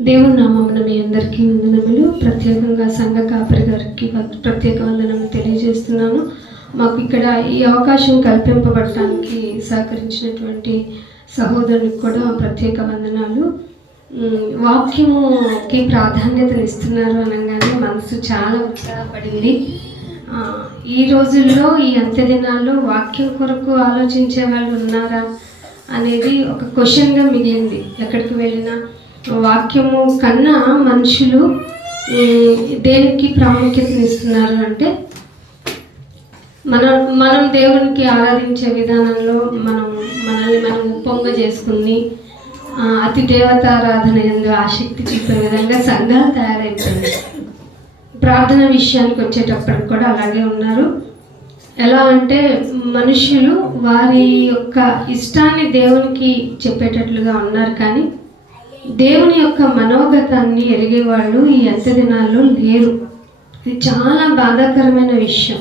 దేవుని నామమున మీ అందరికీ వందనములు. ప్రత్యేకంగా సంఘ కాపరి గారికి ప్రత్యేక వందనము తెలియజేస్తున్నాను. మాకు ఇక్కడ ఈ అవకాశం కల్పింపబడటానికి సహకరించినటువంటి సహోదరునికి కూడా ప్రత్యేక వందనాలు. వాక్యముకి ప్రాధాన్యతనిస్తున్నారు అనగానే మనసు చాలా ఉత్సాహపడింది. ఈ రోజుల్లో ఈ అంత్య దినాల్లో వాక్యం కొరకు ఆలోచించే వాళ్ళు ఉన్నారా అనేది ఒక క్వశ్చన్గా మిగిలింది. ఎక్కడికి వెళ్ళినా వాక్యము కన్నా మనుషులు దేనికి ప్రాముఖ్యతనిస్తున్నారు అంటే మనం దేవునికి ఆరాధించే విధానంలో మనల్ని మనం ఉప్పొంగ చేసుకుని అతి దేవతారాధన యందు ఆసక్తి చూపే విధంగా సంఘాలు తయారైపోయింది. ప్రార్థన విషయానికి వచ్చేటప్పటికి కూడా అలాగే ఉన్నారు. ఎలా అంటే మనుషులు వారి యొక్క ఇష్టాన్ని దేవునికి చెప్పేటట్లుగా ఉన్నారు, కానీ దేవుని యొక్క మనోగతాన్ని ఎరిగేవాళ్ళు ఈ అంత్య దినాల్లో లేరు. ఇది చాలా బాధాకరమైన విషయం.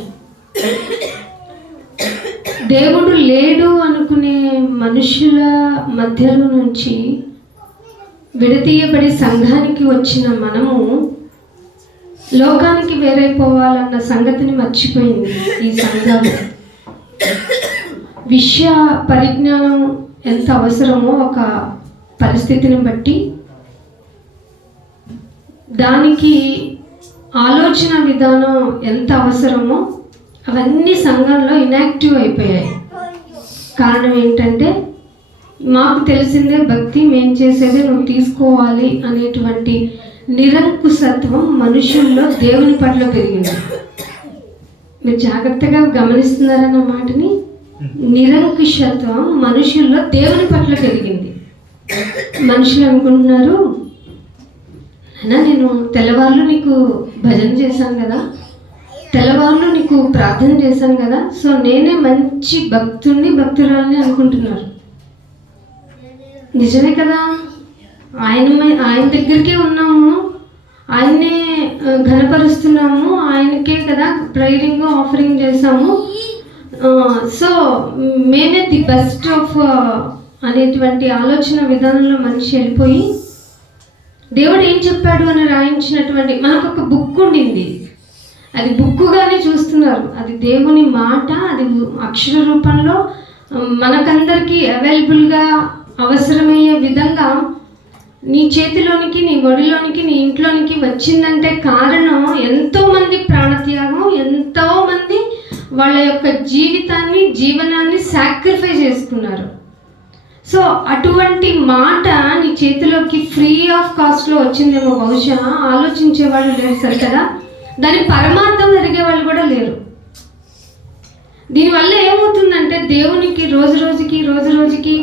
దేవుడు లేడు అనుకునే మనుషుల మధ్యలో నుంచి విడతీయబడి సంఘానికి వచ్చిన మనము లోకానికి వేరైపోవాలన్న సంగతిని మర్చిపోయింది ఈ సంఘం. విషయ పరిజ్ఞానం ఎంత అవసరమో ఒక పరిస్థితిని బట్టి దానికి ఆలోచన విధానం ఎంత అవసరమో అవన్నీ సంఘంలో ఇన్యాక్టివ్ అయిపోయాయి. కారణం ఏంటంటే మాకు తెలిసిందే భక్తి, మేం చేసేదే నువ్వు తీసుకోవాలి అనేటువంటి నిరంకుశత్వం మనుషుల్లో దేవుని పట్ల పెరిగింది. మీరు జాగ్రత్తగా గమనిస్తున్నారన్న మాటని. నిరంకుశత్వం మనుషుల్లో దేవుని పట్ల పెరిగింది. మనుషులు అనుకుంటున్నారు, అయినా నేను తెల్లవారులు నీకు భజన చేశాను కదా, తెల్లవారులు నీకు ప్రార్థన చేశాను కదా, సో నేనే మంచి భక్తురాలని అనుకుంటున్నారు. నిజమే కదా, ఆయన దగ్గరికే ఉన్నాము, ఆయన్నే ఘనపరుస్తున్నాము, ఆయనకే కదా ప్రేయరింగ్ ఆఫరింగ్ చేసాము, సో మేమే ది బెస్ట్ ఆఫ్ అనేటువంటి ఆలోచన విధానంలో మనిషి వెళ్ళిపోయి దేవుడు ఏం చెప్పాడు అని రాయించినటువంటి మనకు ఒక బుక్ ఉండింది, అది బుక్కుగానే చూస్తున్నారు. అది దేవుని మాట, అది అక్షర రూపంలో మనకందరికీ అవైలబుల్గా అవసరమయ్యే విధంగా నీ చేతిలోనికి, నీ ఒడిలోనికి, నీ ఇంట్లోనికి వచ్చిందంటే కారణం ఎంతోమంది ప్రాణత్యాగం, ఎంతోమంది వాళ్ళ యొక్క జీవనాన్ని సాక్రిఫై చేసుకున్నారు. సో అటువంటి మాట నీ చేతిలోకి ఫ్రీ ఆఫ్ కాస్ట్లో వచ్చిందేమో బహుశా ఆలోచించే వాళ్ళు లేరు సరి కదా, దాని పరమార్థం ఎరిగే వాళ్ళు కూడా లేరు. దీనివల్ల ఏమవుతుందంటే దేవునికి రోజు రోజుకి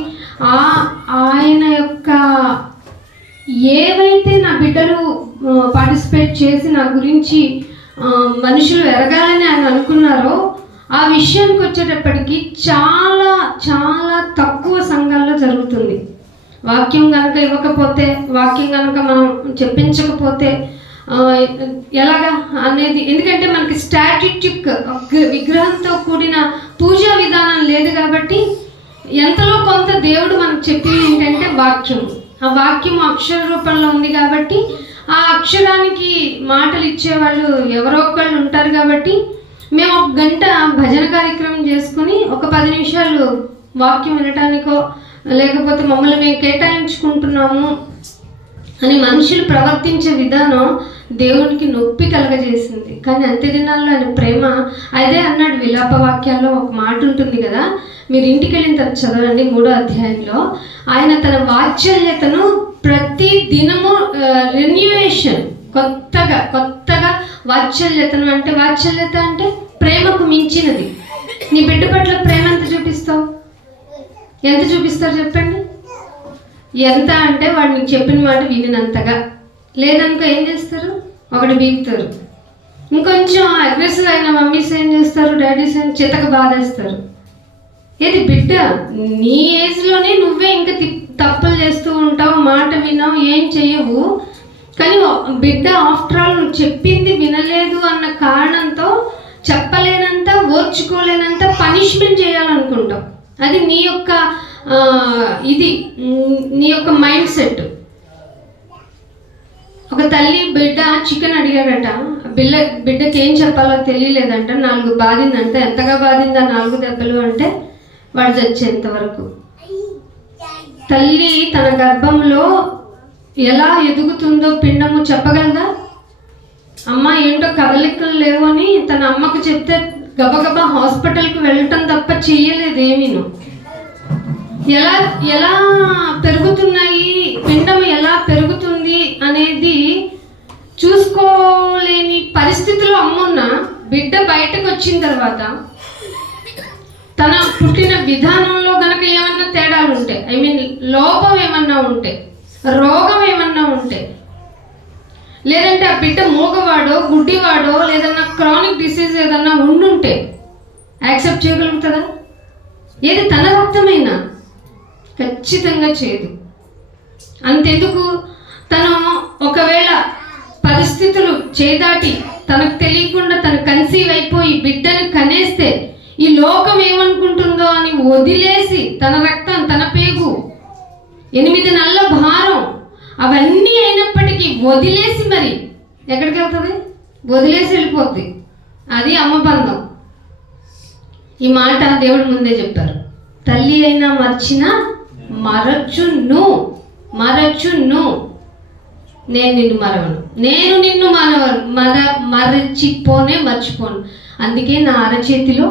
ఆయన యొక్క ఏవైతే నా బిడ్డలు పార్టిసిపేట్ చేసి నా గురించి మనుషులు ఎరగాలని ఆయన అనుకున్నారో ఆ విషయానికి వచ్చేటప్పటికి చాలా చాలా తక్కువ సంఘాల్లో జరుగుతుంది. వాక్యం కనుక ఇవ్వకపోతే, వాక్యం కనుక మనం చెప్పించకపోతే ఎలాగా అనేది, ఎందుకంటే మనకి స్టాటిస్టిక్ విగ్రహంతో కూడిన పూజా విధానం లేదు కాబట్టి ఎంతలో కొంత దేవుడు మనకు చెప్పింది ఏంటంటే వాక్యం. ఆ వాక్యం అక్షర రూపంలో ఉంది కాబట్టి ఆ అక్షరానికి మాటలు ఇచ్చేవాళ్ళు ఎవరో ఒకళ్ళు ఉంటారు కాబట్టి మేము ఒక గంట భజన కార్యక్రమం చేసుకుని ఒక 10 నిమిషాలు వాక్యం వినటానికో లేకపోతే మమ్మల్ని మేము కేటాయించుకుంటున్నాము అని మనుషులు ప్రవర్తించే విధానం దేవునికి నొప్పి కలగజేసింది. కానీ అంత్య దినాల్లో ఆయన ప్రేమ అదే అన్నాడు. విలాప వాక్యాల్లో ఒక మాట ఉంటుంది కదా, మీరు ఇంటికి వెళ్ళిన తర్వాత చదవండి 3వ అధ్యాయంలో. ఆయన తన వాత్సల్యతను ప్రతి దినము రెన్యువేషన్, కొత్తగా వాత్సల్యతను అంటే, వాత్సల్యత అంటే ప్రేమకు మించినది. నీ బిడ్డ పట్ల ప్రేమ ఎంత చూపిస్తావు? ఎంత చూపిస్తారు చెప్పండి? ఎంత అంటే వాడు నీకు చెప్పిన మాట వినినంతగా. లేదనుకో ఏం చేస్తారు? ఒకటి బీగుతారు. ఇంకొంచెం అగ్రెసివ్ అయిన మమ్మీస్ ఏం చేస్తారు, డాడీస్ ఏం చితక బాధేస్తారు. ఏది బిడ్డ నీ ఏజ్లోనే నువ్వే ఇంకా తప్పులు చేస్తూ ఉంటావు, మాట వినావు, ఏం చెయ్యవు. కానీ బిడ్డ ఆఫ్టర్ ఆల్ నువ్వు చెప్పింది వినలేదు అన్న కారణంతో చెప్పలేనంత, ఓర్చుకోలేనంత పనిష్మెంట్ చేయాలనుకుంటావు. అది నీ యొక్క మైండ్ సెట్. చికెన్ అడిగాడట. బిడ్డకి ఏం చెప్పాలో తెలియలేదంట. 4 బాధిందంట. ఎంతగా బాధిందా 4 దెబ్బలు అంటే వాడు చచ్చేంత వరకు. తల్లి తన గర్భంలో ఎలా ఎదుగుతుందో పిండము చెప్పగలదా? అమ్మ ఏంటో కదలికలు లేవు అని తన అమ్మకు చెప్తే గబగబా హాస్పిటల్కి వెళ్ళటం తప్ప చెయ్యలేదు ఏమీను. ఎలా ఎలా పెరుగుతున్నాయి, పిండం ఎలా పెరుగుతుంది అనేది చూసుకోలేని పరిస్థితిలో అమ్మున్న బిడ్డ బయటకు వచ్చిన తర్వాత తన పుట్టిన విధానంలో గనక ఏమన్నా తేడాలు ఉంటే, లోపం ఏమన్నా ఉంటే, రోగం ఏమన్నా ఉంటే, లేదంటే ఆ బిడ్డ మూగవాడో గుడ్డివాడో లేదన్నా క్రానిక్ డిసీజ్ ఏదన్నా ఉండుంటే యాక్సెప్ట్ చేయగలుగుతుందా? ఏది తన రక్తమైనా ఖచ్చితంగా చేయదు. అంతెందుకు, తను ఒకవేళ పరిస్థితులు చేదాటి తనకు తెలియకుండా తను కన్సీవ్ అయిపోయి బిడ్డను కనేస్తే ఈ లోకం ఏమనుకుంటుందో అని వదిలేసి తన రక్తం, తన పేగు, 8 నెలల భారం అవన్నీ అయినప్పటికీ వదిలేసి మరి ఎక్కడికి వెళ్తుంది? వదిలేసి వెళ్ళిపోద్ది. అది అమ్మ బంధం. ఈ మాట దేవుడు ముందే చెప్పారు. తల్లి అయినా మర్చినా మరచును, నేను నిన్ను మరవను, నేను నిన్ను మర్చిపోను. అందుకే నా అరచేతిలో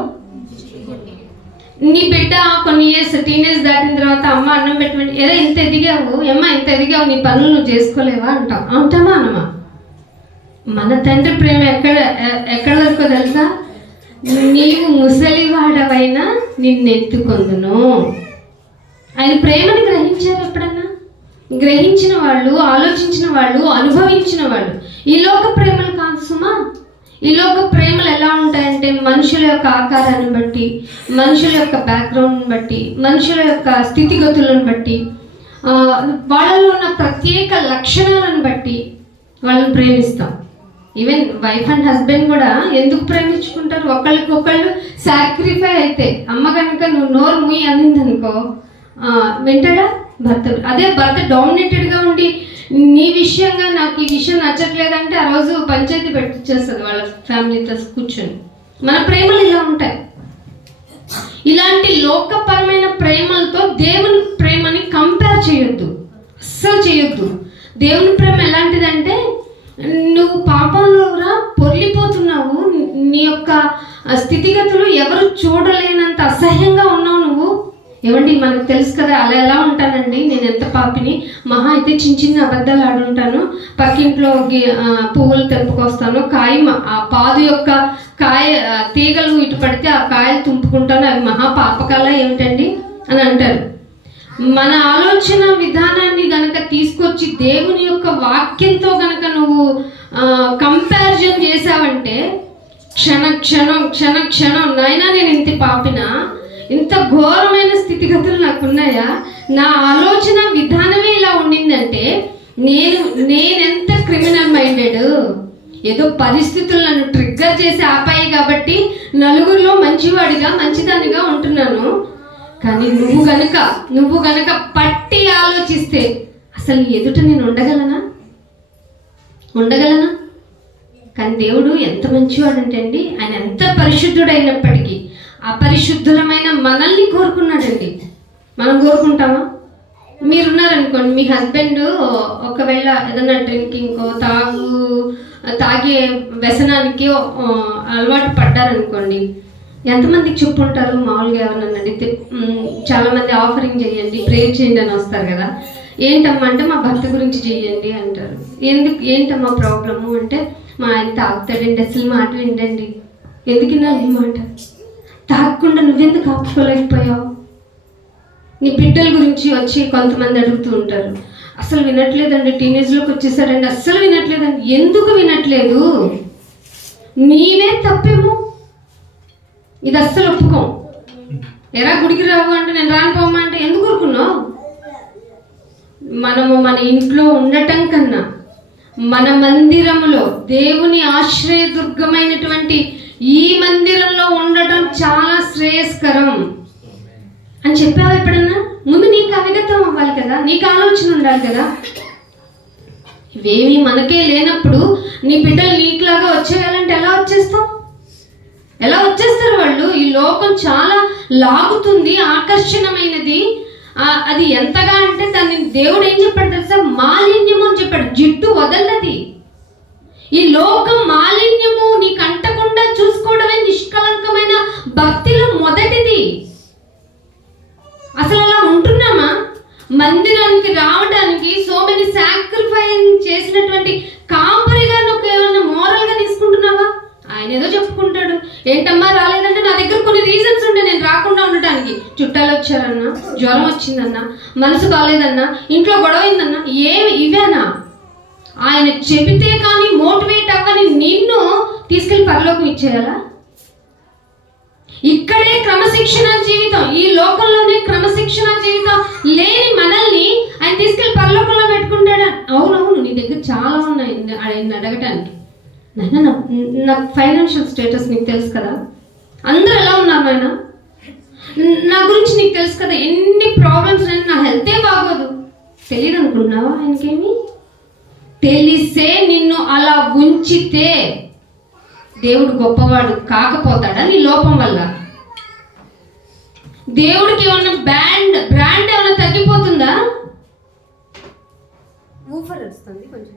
నీ బిడ్డ కొన్ని ఇయర్స్ టీనేజ్ దాటిన తర్వాత అమ్మ అన్నం పెట్టమని, ఏదో ఇంత ఎదిగావు నీ పనులు నువ్వు చేసుకోలేవా అంటామా అనమా? మన తండ్రి ప్రేమ ఎక్కడ వరకు తెలుసా? నీవు ముసలివాడవైనా నిన్నెత్తుకొందును. ఆయన ప్రేమని గ్రహించారు ఎప్పుడన్నా? గ్రహించిన వాళ్ళు, ఆలోచించిన వాళ్ళు, అనుభవించిన వాళ్ళు. ఈ లోక ప్రేమలు కాదు సుమా. ఈ లోక ప్రేమలు ఎలా ఉంటాయంటే మనుషుల యొక్క ఆకారాన్ని బట్టి, మనుషుల యొక్క బ్యాక్గ్రౌండ్ని బట్టి, మనుషుల యొక్క స్థితిగతులను బట్టి, వాళ్ళలో ఉన్న ప్రత్యేక లక్షణాలను బట్టి వాళ్ళని ప్రేమిస్తాం. ఈవెన్ వైఫ్ అండ్ హస్బెండ్ కూడా ఎందుకు ప్రేమించుకుంటారు? ఒకళ్ళకొకళ్ళు సాక్రిఫై అయితే. అమ్మ కనుక నువ్వు నోరు ముయ్యి అనిందనుకో వింటాడా భర్త? అదే భర్త డామినేటెడ్గా ఉండి నీ విషయంగా నాకు ఈ విషయం నచ్చట్లేదంటే ఆ రోజు పంచాయతీ పెట్టించేస్తుంది వాళ్ళ ఫ్యామిలీతో కూర్చొని. మన ప్రేమలు ఇలా ఉంటాయి. ఇలాంటి లోకపరమైన ప్రేమలతో దేవుని ప్రేమని కంపేర్ చేయొద్దు, అస్సలు చేయొద్దు. దేవుని ప్రేమ ఎలాంటిదంటే, నువ్వు పాపంలో పొర్లిపోతున్నావు, నీ యొక్క స్థితిగతులు ఎవరు చూడలేనంత అసహ్యంగా ఉన్నావు నువ్వు. ఏమండి మనకు తెలుసు కదా, అలా ఎలా ఉంటానండి నేను, ఎంత పాపిని, మహా అయితే చిన్న అబద్ధాలు ఆడుంటాను, పక్కింట్లో పువ్వులు తెంపుకొస్తాను, ఆ పాదు యొక్క తీగలు ఇటు పడితే ఆ కాయలు తుంపుకుంటాను, అవి మహా పాపకాల ఏమిటండి అని అంటారు. మన ఆలోచన విధానాన్ని గనక తీసుకొచ్చి దేవుని యొక్క వాక్యంతో గనక నువ్వు కంపారిజన్ చేసావంటే క్షణ నాయనా నేను ఇంత పాపినా, ఇంత ఘోరమైన స్థితిగతులు నాకున్నాయా, నా ఆలోచన విధానమే ఇలా ఉండిందంటే నేనెంత క్రిమినల్ మైండెడ్. ఏదో పరిస్థితులు నన్ను ట్రిగ్గర్ చేసి ఆపాయి కాబట్టి నలుగురిలో మంచిదానిగా ఉంటున్నాను. కానీ నువ్వు గనక పట్టి ఆలోచిస్తే అసలు ఎదుట నేను ఉండగలనా? కానీ దేవుడు ఎంత మంచివాడంటే అండి, ఆయన ఎంత పరిశుద్ధుడైనప్పటికీ అపరిశుద్ధులమైన మనల్ని కోరుకున్నాడండి. మనం కోరుకుంటామా? మీరున్నారనుకోండి, మీ హస్బెండ్ ఒకవేళ ఏదైనా డ్రింకింగ్కో తాగే వ్యసనానికి అలవాటు పడ్డారనుకోండి, ఎంతమందికి చెప్పుంటారు? మామూలుగా ఎవరన్నా అడిగితే చాలామంది ఆఫరింగ్ చేయండి, ప్రేయర్ చేయండి అని వస్తారు కదా. ఏంటమ్మా అంటే మా భర్త గురించి చేయండి అంటారు. ఏంటమ్మా ప్రాబ్లము అంటే మా ఆయన తాగుతాడండి, అసలు మాట విండండి. ఎందుకు ఈ మాట? తాగకుండా నువ్వెందుకు ఆపుకోలేకపోయావు? నీ బిడ్డల గురించి వచ్చి కొంతమంది అడుగుతూ ఉంటారు, అసలు వినట్లేదండి, టీనేజ్లోకి వచ్చేసాడండి, అస్సలు వినట్లేదండి. ఎందుకు వినట్లేదు? నీవే తప్పేమో. ఇది అస్సలు ఒప్పుకోం. ఎరా గుడికి రావు అంటే నేను రానిపోమ్మా అంటే ఎందుకు ఊరుకున్నావు? మనము మన ఇంట్లో ఉండటం కన్నా మన మందిరములో దేవుని ఆశ్రయదుర్గమైనటువంటి ఈ మందిరంలో ఉండటం చాలా శ్రేయస్కరం అని చెప్పావు ఎప్పుడన్నా? ముందు నీకు అవిగతం అవ్వాలి కదా, నీకు ఆలోచన ఉండాలి కదా. ఇవేమీ మనకే లేనప్పుడు నీ బిడ్డలు నీకులాగా వచ్చేయాలంటే ఎలా వచ్చేస్తావు? ఎలా వచ్చేస్తారు వాళ్ళు? ఈ లోకం చాలా లాగుతుంది, ఆకర్షణమైనది. అది ఎంతగా అంటే దాన్ని దేవుడు ఏం చెప్పాడు తెలుసా? మాలిన్యము అని చెప్పాడు. జిడ్డు వదలది. ఈ లోకం మాలిన్యము నీకు అంటకుండా చూసుకోవడమే నిష్కలంకమైన భక్తిలో మొదటిది. అసలు అలా ఉంటున్నామా? మందిరానికి రావడానికి సో మెనీ సాక్రిఫైస్ చేసినటువంటి కాంపరిగా నువ్వు ఏమన్నా మోరల్గా తీసుకుంటున్నావా? ఆయన ఏదో చెప్పుకుంటాడు, ఏంటమ్మా రాలేదంటే నా దగ్గర కొన్ని రీజన్స్ ఉండే నేను రాకుండా ఉండటానికి. చుట్టాలు వచ్చారన్నా, జ్వరం వచ్చిందన్నా, మనసు బాగాలేదన్నా, ఇంట్లో గొడవైందన్నా, ఇవేనా? ఆయన చెబితే కానీ మోటివేట్ అవ్వని నిన్ను తీసుకెళ్లి పరలోకం ఇచ్చేయాలా? ఇక్కడే క్రమశిక్షణ జీవితం, ఈ లోకంలోనే క్రమశిక్షణ జీవితం లేని మనల్ని ఆయన తీసుకెళ్లి పరలోకంలో పెట్టుకుంటాడా? అవునవును, నీ దగ్గర చాలా ఉన్నాయి ఆయన అడగటానికి. నా ఫైనాన్షియల్ స్టేటస్ నీకు తెలుసు కదా, అందరూ ఎలా ఉన్నారు నాయన, నా గురించి నీకు తెలుసు కదా, ఎన్ని ప్రాబ్లమ్స్, నా హెల్తే బాగోదు. తెలియదు అనుకుంటున్నావా? ఆయనకేమి తెలిసే నిన్ను అలా ఉంచితే దేవుడు గొప్పవాడు కాకపోతాడా నీ లోపం వల్ల? దేవుడికి ఏమన్నా బ్రాండ్ ఏమన్నా తగ్గిపోతుందా? ఊఫర్ వస్తుంది కొంచెం.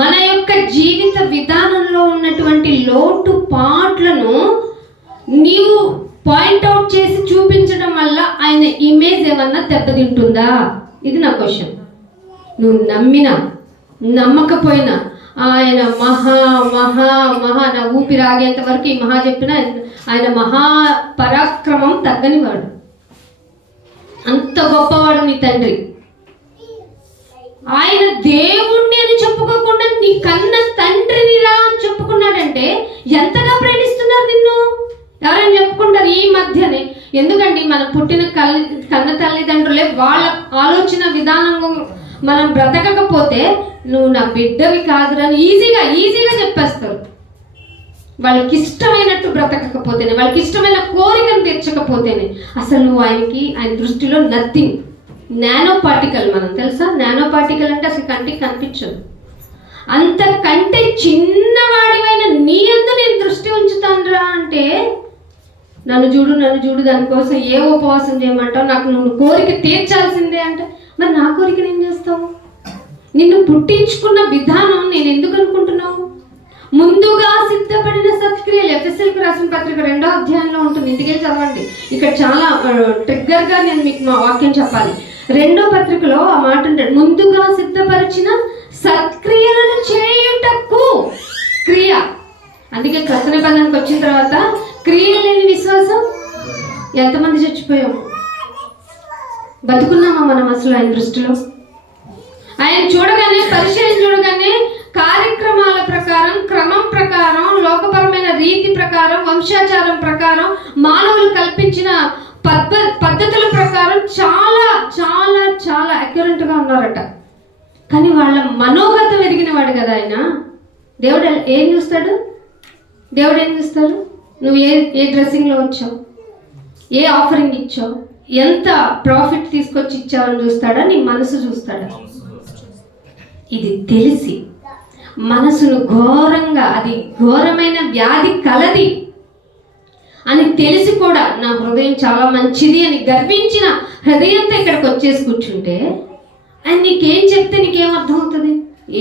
మన యొక్క జీవిత విధానంలో ఉన్నటువంటి లోటు పాట్లను నీవు పాయింట్అవుట్ చేసి చూపించడం వల్ల ఆయన ఇమేజ్ ఏమన్నా దెబ్బతింటుందా? ఇది నా క్వశ్చన్. నువ్వు నమ్మినా నమ్మకపోయినా ఆయన మహా మహా మహా, నా ఊపిరి ఆగేంత వరకు ఈ మహా చెప్పినా ఆయన మహా పరాక్రమం తగ్గనివాడు. అంత గొప్పవాడు నీ తండ్రి. ఆయన దేవుణ్ణి అని చెప్పుకోకుండా నీ కన్న తండ్రిని రా అని చెప్పుకున్నాడంటే ఎంతగా ప్రేమిస్తున్నారు నిన్ను. ఎవరైనా చెప్పుకుంటారు ఈ మధ్యనే. ఎందుకండి మన పుట్టిన కన్న తల్లిదండ్రులే వాళ్ళ ఆలోచన విధానం మనం బ్రతకకపోతే నువ్వు నా బిడ్డవి కాదురా అని ఈజీగా చెప్పేస్తారు. వాళ్ళకి ఇష్టమైనట్టు బ్రతకకపోతేనే, వాళ్ళకి ఇష్టమైన కోరికను తీర్చకపోతేనే అసలు నువ్వు ఆయన దృష్టిలో నథింగ్. Nano particle. మనం తెలుసా నానో పార్టికల్ అంటే అసలు కంటికి కనిపించదు. అంతకంటే చిన్నవాడివైన నీ యందు నేను దృష్టి ఉంచుతానురా అంటే నన్ను చూడు దానికోసం ఏ ఉపవాసం చేయమంటావు, నాకు నువ్వు కోరిక తీర్చాల్సిందే అంటే మరి నా కోరిక ఏం చేస్తావు? నిన్ను పుట్టించుకున్న విధానం నేను ఎందుకు అనుకుంటున్నావు? ముందుగా సిద్ధపడిన సత్క్రియలు. ఎఫెసీయులకు రాసిన పత్రిక 2వ అధ్యాయంలో ఉంటుంది, ఇంటికి చదవండి. ఇక్కడ చాలా ట్రిగ్గర్గా నేను మీకు మా వాక్యం చెప్పాలి. 2వ పత్రికలో ఆ మాట ఉంటాడు, ముందుగా సిద్ధపరిచిన సత్క్రియలను చేయుటకు. క్రియ. అందుకే క్రొత్త నిబంధనకు వచ్చిన తర్వాత క్రియ లేని విశ్వాసం. ఎంతమంది చచ్చిపోయాము? బతుకున్నామా మనం అసలు ఆయన దృష్టిలో? ఆయన చూడగానే, పరిచయం చూడగానే కార్యక్రమాల ప్రకారం, క్రమం ప్రకారం, లోకపరమైన రీతి ప్రకారం, వంశాచారం ప్రకారం, మానవులు కల్పించిన పద్ధతుల ప్రకారం చాలా చాలా చాలా అక్యురెంట్గా ఉన్నారట. కానీ వాళ్ళ మనోగతం ఎదిగిన వాడు కదా ఆయన. దేవుడు ఏం చూస్తాడు? దేవుడు ఏం చూస్తాడు? నువ్వు ఏ డ్రెస్సింగ్లో వచ్చావు, ఏ ఆఫరింగ్ ఇచ్చావు, ఎంత ప్రాఫిట్ తీసుకొచ్చి ఇచ్చావని చూస్తాడా? నీ మనసు చూస్తాడా? ఇది తెలిసి మనసును ఘోరంగా, అది ఘోరమైన వ్యాధి కలది అని తెలిసి కూడా నా హృదయం చాలా మంచిది అని గర్వించిన హృదయంతో ఇక్కడికి వచ్చేసి కూర్చుంటే ఆయన నీకేం చెప్తే నీకేం అర్థం అవుతుంది?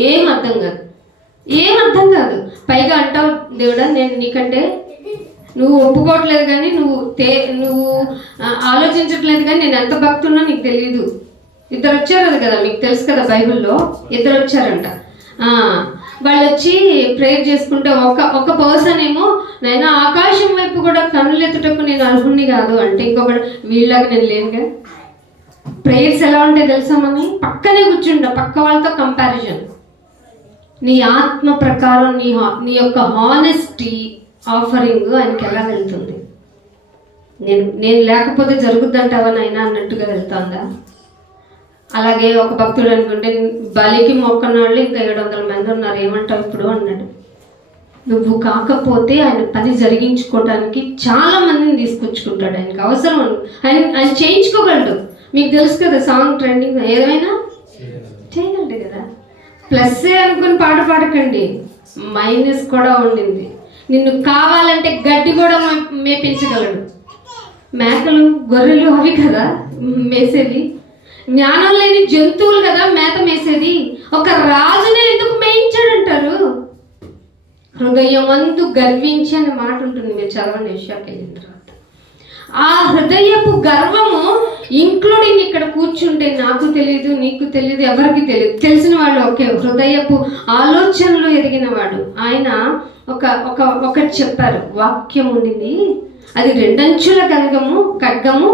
ఏం అర్థం కాదు. పైగా అంటావు, దేవుడా నేను నీకంటే, నువ్వు ఒప్పుకోవట్లేదు కానీ నువ్వు ఆలోచించట్లేదు కానీ నేను ఎంత భక్తున్నా నీకు తెలియదు. ఇద్దరు వచ్చారు కదా, మీకు తెలుసు కదా, బైబిల్లో ఇద్దరు వచ్చారంట. వాళ్ళు వచ్చి ప్రేయర్ చేసుకుంటే ఒక పర్సన్ ఏమో నేను ఆకాశం వైపు కూడా కన్నులెత్తుటకు నేను అర్హుణ్ణి కాదు అంటే, ఇంకొకటి వీళ్ళకి నేను లేనుగా. ప్రేయర్స్ ఎలా ఉంటాయి తెలుసా? మనం పక్కనే కూర్చుంటా, పక్క వాళ్ళతో కంపారిజన్. నీ ఆత్మ ప్రకారం నీ యొక్క హానెస్టీ ఆఫరింగ్ ఆయనకి ఎలా వెళ్తుంది? నేను లేకపోతే జరుగుద్దంటావా నాయనా అన్నట్టుగా వెళ్తుందా? అలాగే ఒక భక్తుడు అనుకుంటే, బలికి మొక్కన వాళ్ళు ఇంకా 700 మంది ఉన్నారు, ఏమంటావు ఇప్పుడు అన్నాడు. నువ్వు కాకపోతే ఆయన పని జరిగించుకోవడానికి చాలా మందిని తీసుకొచ్చుకుంటాడు. ఆయనకు అవసరం, ఆయన చేయించుకోగలడు. మీకు తెలుసు కదా, సాంగ్ ట్రెండింగ్ ఏదైనా చేయగలడు కదా. ప్లస్సే అనుకుని పాట పాడకండి, మైనస్ కూడా ఉండింది. నిన్ను కావాలంటే గడ్డి కూడా మేపించగలడు. మేకలు గొర్రెలు అవి కదా మేసేది, జ్ఞానం లేని జంతువులు కదా మేత మేసేది. ఒక రాజునే ఎందుకు మేయించాడంటారు? హృదయమందు గర్వించి అనే మాట ఉంటుంది, మీరు చదవండి విషయాకి వెళ్ళిన తర్వాత. ఆ హృదయపు గర్వము ఇంక్లూడింగ్ ఇక్కడ కూర్చుంటే నాకు తెలియదు, నీకు తెలియదు, ఎవరికి తెలియదు, తెలిసిన వాడు ఒకే, హృదయపు ఆలోచనలు ఎరిగిన వాడు. ఆయన ఒకటి చెప్పారు, వాక్యం ఉండింది, అది రెండంచుల ఖడ్గము.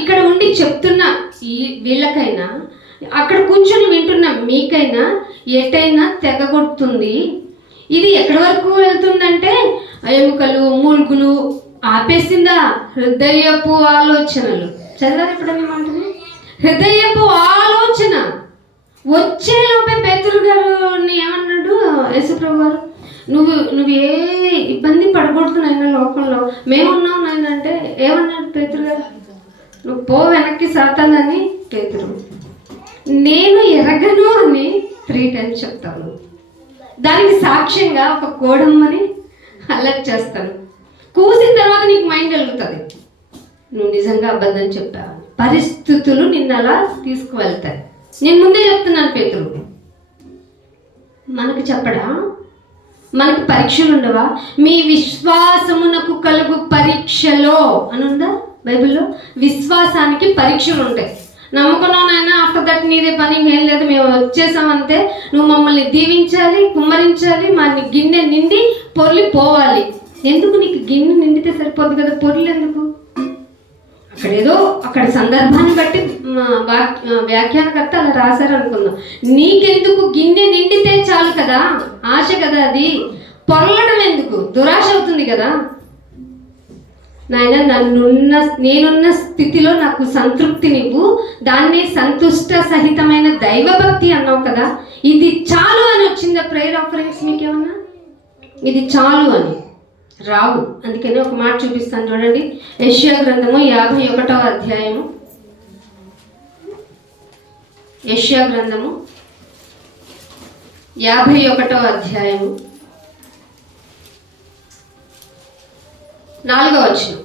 ఇక్కడ ఉండి చెప్తున్న వీళ్ళకైనా, అక్కడ కూర్చొని వింటున్న మీకైనా ఎటైనా తెగగొడుతుంది. ఇది ఎక్కడి వరకు వెళ్తుందంటే ఎముకలు మూల్గులు ఆపేసిందా? హృదయపు ఆలోచనలు. చదివారు ఎప్పుడని మాటని? హృదయపు ఆలోచన వచ్చేలోపే పేతురు గారుని ఏమన్నాడు యేసుప్రభు గారు, నువ్వు ఏ ఇబ్బంది పడకూడదు నాయన, లోకంలో మేమున్నాం నాయన అంటే ఏమన్నాడు పేతురు గారు? నువ్వు పో వెనక్కి సాతానని. పేతురు, నేను ఎరగను అని 3 times చెప్తాను. దానికి సాక్ష్యంగా ఒక కోడమ్మని అలర్ట్ చేస్తాను. కూసిన తర్వాత నీకు మైండ్ వెలుగుతుంది, నువ్వు నిజంగా అబద్ధం చెప్పావు. పరిస్థితులు నిన్ను అలా తీసుకువెళ్తాయి. నేను ముందే చెప్తున్నాను, పేతురు మనకు చెప్పడా? మనకు పరీక్షలు ఉండవా? మీ విశ్వాసమునకు కలుగు పరీక్షలో అని ఉందా బైబిల్లో? విశ్వాసానికి పరీక్షలు ఉంటాయి. నమ్ముకున్నానైనా ఆఫ్టర్ దట్ నీదే పని, ఏం లేదు, మేము వచ్చేసామంతే, నువ్వు మమ్మల్ని దీవించాలి, కుమ్మరించాలి, మా గిన్నె నిండి పొర్లి పోవాలి. ఎందుకు? నీకు గిన్నె నిండితే సరిపోదు కదా, పొర్లు ఎందుకు? అక్కడ సందర్భాన్ని బట్టి వ్యాఖ్యానకర్త అలా రాశారు అనుకుందాం. నీకెందుకు? గిన్నె నిండితే చాలు కదా, ఆశ కదా అది, పొరలడం ఎందుకు? దురాశ అవుతుంది కదా. నాయన నేనున్న స్థితిలో నాకు సంతృప్తినివ్వు, దాన్ని సంతుష్ట సహితమైన దైవభక్తి అన్నావు కదా, ఇది చాలు అని వచ్చిందా ప్రేయర్ ఆఫరింగ్స్ మీకేమన్నా? ఇది చాలు అని రావు. అందుకని ఒక మాట చూపిస్తాను చూడండి. యెషయా గ్రంథము 51వ అధ్యాయము. యెషయా గ్రంథము 51వ అధ్యాయము 4వ వచనం.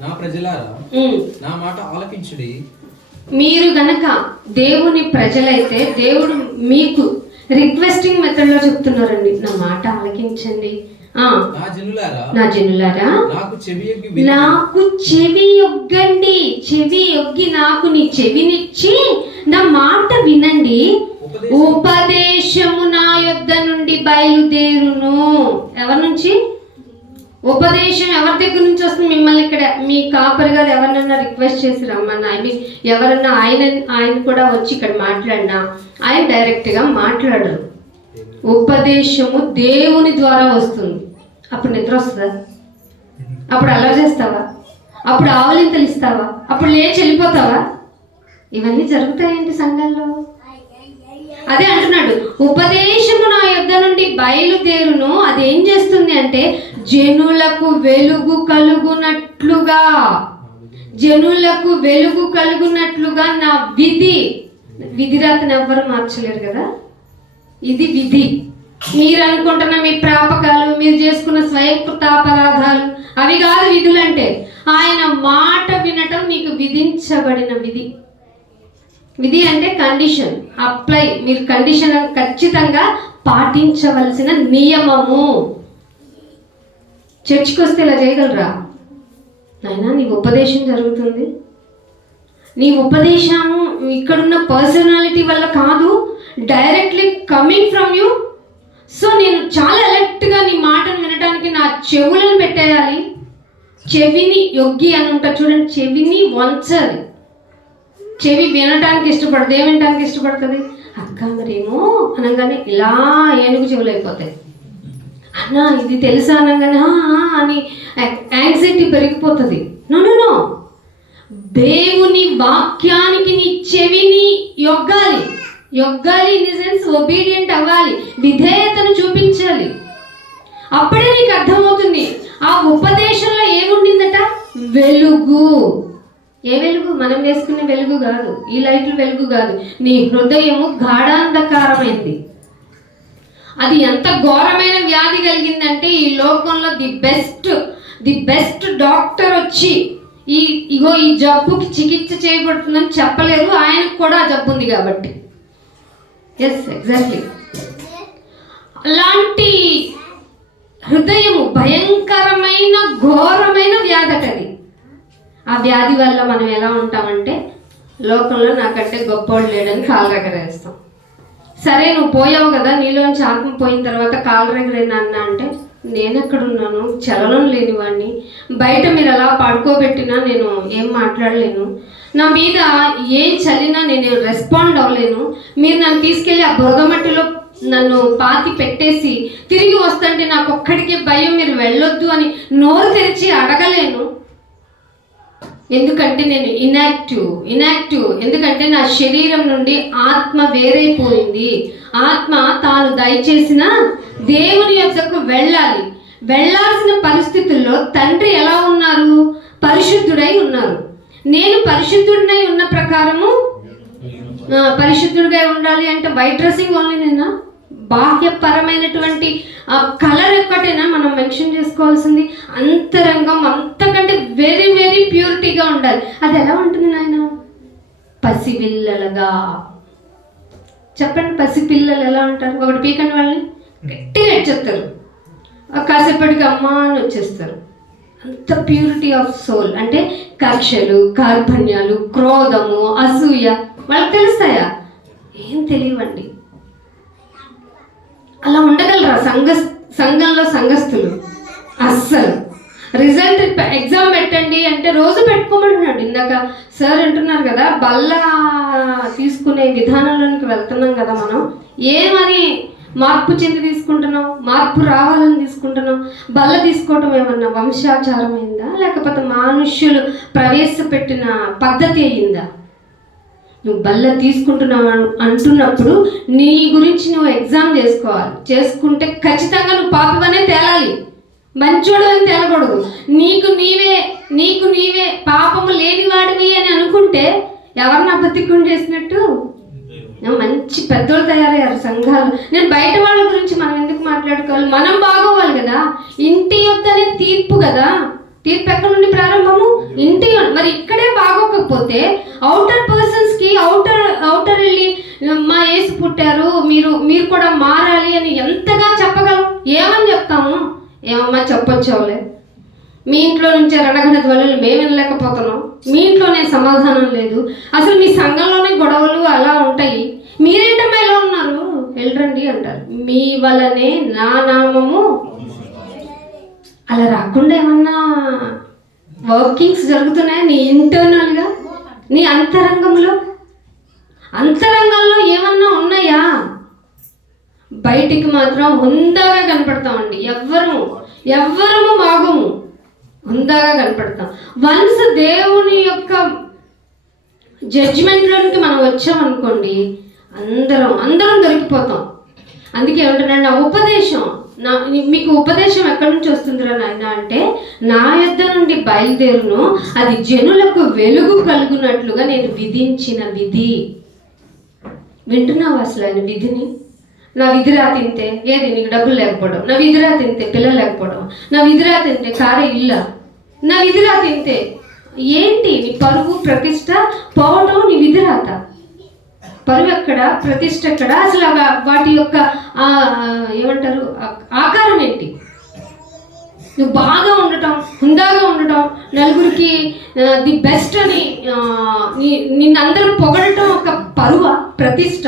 నా ప్రజలారా నా మాట ఆలకించుడి. మీరు గనక దేవుని ప్రజలైతే దేవుడు మీకు రిక్వెస్టింగ్ మెథడ్లో చెప్తున్నారండి, నా మాట ఆలకించండి. నా జనులారా నాకు చెవి యొగ్గండి, చెవి యొగ్గి నాకు నీ చెవినిచ్చి నా మాట వినండి. ఉపదేశము నా యొద్ద నుండి బయలుదేరును. ఎవరి నుంచి ఉపదేశం? ఎవరి దగ్గర నుంచి వస్తుంది? మిమ్మల్ని ఇక్కడ మీ కాపరి గారు ఎవరినన్నా రిక్వెస్ట్ చేసి రమ్మన్నా, ఐ మీన్ ఎవరన్నా ఆయన కూడా వచ్చి ఇక్కడ మాట్లాడినా ఆయన డైరెక్ట్గా మాట్లాడరు. ఉపదేశము దేవుని ద్వారా వస్తుంది. అప్పుడు నిద్ర వస్తుందా? అప్పుడు అలా చేస్తావా? అప్పుడు ఆవలింతలు ఇస్తావా? అప్పుడు లేచి వెళ్ళిపోతావా? ఇవన్నీ జరుగుతాయేంటి సంఘాల్లో? అదే అంటున్నాడు, ఉపదేశము నా యొద్ద నుండి బయలుదేరును. అది ఏం చేస్తుంది అంటే జనులకు వెలుగు కలుగునట్లుగా, జనులకు వెలుగు కలుగునట్లుగా నా విధి రాతను ఎవ్వరు మార్చలేరు కదా. ఇది విధి. మీరు అనుకుంటున్న మీ ప్రాపకాలు, మీరు చేసుకున్న స్వయంకృతాపరాధాలు అవి కాదు విధులు అంటే. ఆయన మాట వినటం నీకు విధించబడిన విధి. విధి అంటే కండిషన్, అప్లై, మీరు కండిషన్ ఖచ్చితంగా పాటించవలసిన నియమము. చర్చికి వస్తే ఇలా చేయగలరా? నాయనా నీ ఉపదేశం జరుగుతుంది, నీ ఉపదేశం ఇక్కడున్న పర్సనాలిటీ వల్ల కాదు, directly coming from you. So నేను చాలా అలర్ట్గా నీ మాటను వినడానికి నా చెవులను పెట్టేయాలి. చెవిని యొగ్గి అని ఉంటారు చూడండి, చెవిని వంచాలి. చెవి వినటానికి ఇష్టపడదు, ఏం వినటానికి ఇష్టపడుతుంది? అక్క మరేమో అనగానే ఇలా ఏనుగు చెవులు అయిపోతాయి. అన్నా ఇది తెలుసా అనగానే అని యాంగ్జైటీ పెరిగిపోతుంది. నో, దేవుని వాక్యానికి నీ చెవిని యొగ్గాలి. ఇన్ ది సెన్స్ ఒబీడియంట్ అవ్వాలి, విధేయతను చూపించాలి. అప్పుడే నీకు అర్థమవుతుంది ఆ ఉపదేశంలో ఏముండిందట? వెలుగు. ఏ వెలుగు? మనం వేసుకునే వెలుగు కాదు, ఈ లైట్లు వెలుగు కాదు. నీ హృదయము గాఢాంధకారమైంది. అది ఎంత ఘోరమైన వ్యాధి కలిగిందంటే ఈ లోకంలో ది బెస్ట్ డాక్టర్ వచ్చి ఇగో ఈ జబ్బుకి చికిత్స చేయబడుతుందని చెప్పలేరు. ఆయనకు కూడా ఆ జబ్బు ఉంది కాబట్టి. Yes, exactly. అలాంటి హృదయము భయంకరమైన ఘోరమైన వ్యాధి. ఆ వ్యాధి వల్ల మనం ఎలా ఉంటామంటే లోకంలో నాకంటే గొప్పోడు లేడని కాలు రెగరేస్తాం. సరే, నువ్వు పోయావు కదా, నీలోంచి ఆత్మ పోయిన తర్వాత కాలు రెగరేనా అన్నా అంటే నేను ఎక్కడున్నాను? చలనం లేని వాడిని. బయట మీరు అలా పడుకోబెట్టినా నేను ఏం మాట్లాడలేను. నా మీద ఏం చల్లినా నేను రెస్పాండ్ అవ్వలేను. మీరు నన్ను తీసుకెళ్ళి ఆ బురదమట్టిలో నన్ను పాతి పెట్టేసి తిరిగి వస్తుంటే నాకు ఒక్కడికే భయం, మీరు వెళ్ళొద్దు అని నోరు తెరిచి అడగలేను. ఎందుకంటే నేను ఇనాక్టివ్. ఎందుకంటే నా శరీరం నుండి ఆత్మ వేరైపోయింది. ఆత్మ తాను దయచేసిన దేవుని యొద్దకు వెళ్ళాల్సిన పరిస్థితుల్లో తండ్రి ఎలా ఉన్నారు? పరిశుద్ధుడై ఉన్నారు. నేను పరిశుద్ధుడినై ఉన్న ప్రకారము పరిశుద్ధుడిగా ఉండాలి అంటే వైట్ డ్రెస్సింగ్ ఓన్లీ నేనా? బాహ్యపరమైనటువంటి కలర్ ఒక్కటేనా మనం మెన్షన్ చేసుకోవాల్సింది? అంతరంగం అంతకంటే వెరీ వెరీ ప్యూరిటీగా ఉండాలి. అది ఎలా ఉంటుంది నాయన? పసిపిల్లలుగా. చెప్పండి, పసిపిల్లలు ఎలా ఉంటారు? ఒకటి పీకని వాళ్ళని గట్టిగా చెప్తారు, కాసేపటికి అమ్మ అని వచ్చేస్తారు. అంత ప్యూరిటీ ఆఫ్ సోల్. అంటే కక్షలు, కార్పణ్యాలు, క్రోధము, అసూయ వాళ్ళకి తెలుస్తాయా? ఏం తెలియవండి. అలా ఉండగలరా సంఘంలో సంఘస్థులు? అస్సలు. రిజల్ట్ ఎగ్జామ్ పెట్టండి అంటే రోజు పెట్టుకోమంటున్నాడు. ఇందాక సార్ అంటున్నారు కదా, బల్ల తీసుకునే విధానంలోనికి వెళ్తున్నాం కదా మనం. ఏమని మార్పు చెంది తీసుకుంటున్నాం? మార్పు రావాలని తీసుకుంటున్నాం. బల్ల తీసుకోవటం ఏమన్నా వంశాచారమైందా, లేకపోతే మనుష్యులు ప్రవేశపెట్టిన పద్ధతి అయ్యిందా? నువ్వు బల్ల తీసుకుంటున్నావు అంటున్నప్పుడు నీ గురించి నువ్వు ఎగ్జామ్ చేసుకోవాలి. చేసుకుంటే ఖచ్చితంగా నువ్వు పాపమనే తేలాలి, మంచోడు అని తేలకూడదు. నీకు నీవే పాపము లేనివాడివి అని అనుకుంటే ఎవరిని అబద్ధికం చేసినట్టు? మంచి పెద్దోళ్ళు తయారయ్యారు సంఘాలు. నేను బయట వాళ్ళ గురించి మనం ఎందుకు మాట్లాడుకోవాలి? మనం బాగోవాలి కదా. ఇంటి యొద్దనే తీర్పు కదా. తీర్పు ఎక్కడి నుండి ప్రారంభము? ఇంటి. మరి ఇక్కడే బాగోకపోతే అవుటర్ పర్సన్స్కి అవుటర్ వెళ్ళి మా యేసు పుట్టారు, మీరు కూడా మారాలి అని ఎంతగా చెప్పగలం? ఏమని చెప్తాము? ఏమమ్మా చెప్పొచ్చావులే, మీ ఇంట్లో నుంచే రణగణ ధ్వనులు మేము వినలేకపోతున్నాం, మీ ఇంట్లోనే సమాధానం లేదు, అసలు మీ సంఘంలోనే గొడవలు అలా ఉంటాయి, మీరేంటమ్మా ఎలా ఉన్నారు, వెళ్ళరండి అంటారు. మీ వలనే నా నామము అలా రాకుండా ఏమన్నా వర్కింగ్స్ జరుగుతున్నాయా నీ ఇంటర్నల్గా, నీ అంతరంగంలో ఏమన్నా ఉన్నాయా? బయటికి మాత్రం హుందాగా కనపడతామండి. ఎవ్వరము బాగోము, హుందాగా కనపడతాం. వన్స్ దేవుని యొక్క జడ్జిమెంట్లోనికి మనం వచ్చామనుకోండి, అందరం దొరికిపోతాం. అందుకే ఏమంటున్నాడు, నా ఉపదేశం మీకు ఉపదేశం ఎక్కడి నుంచి వస్తుందిరా నాయన అంటే, నా యొద్ద నుండి బయలుదేరును, అది జనులకు వెలుగు కలుగునట్లుగా నేను విధించిన విధి. వింటున్నావు అసలు ఆయన విధిని? నా విధిరా తింటే ఏది? నీకు డబ్బులు లేకపోవడం, నా విధిరా తింటే పిల్లలు లేకపోవడం, నా విధిరా తింటే కారే ఇల్ల, నా విధిరా తింటే ఏంటి? నీ పరువు ప్రతిష్ట పోవటం నీ విధిరాత. పరువు ఎక్కడ, ప్రతిష్ట ఎక్కడ, అసలు వాటి యొక్క ఏమంటారు ఆకారం ఏంటి? నువ్వు బాగా ఉండటం, హుందాగా ఉండటం, నలుగురికి ది బెస్ట్ అని నిన్నందరూ పొగడటం ఒక పరువ, ప్రతిష్ట.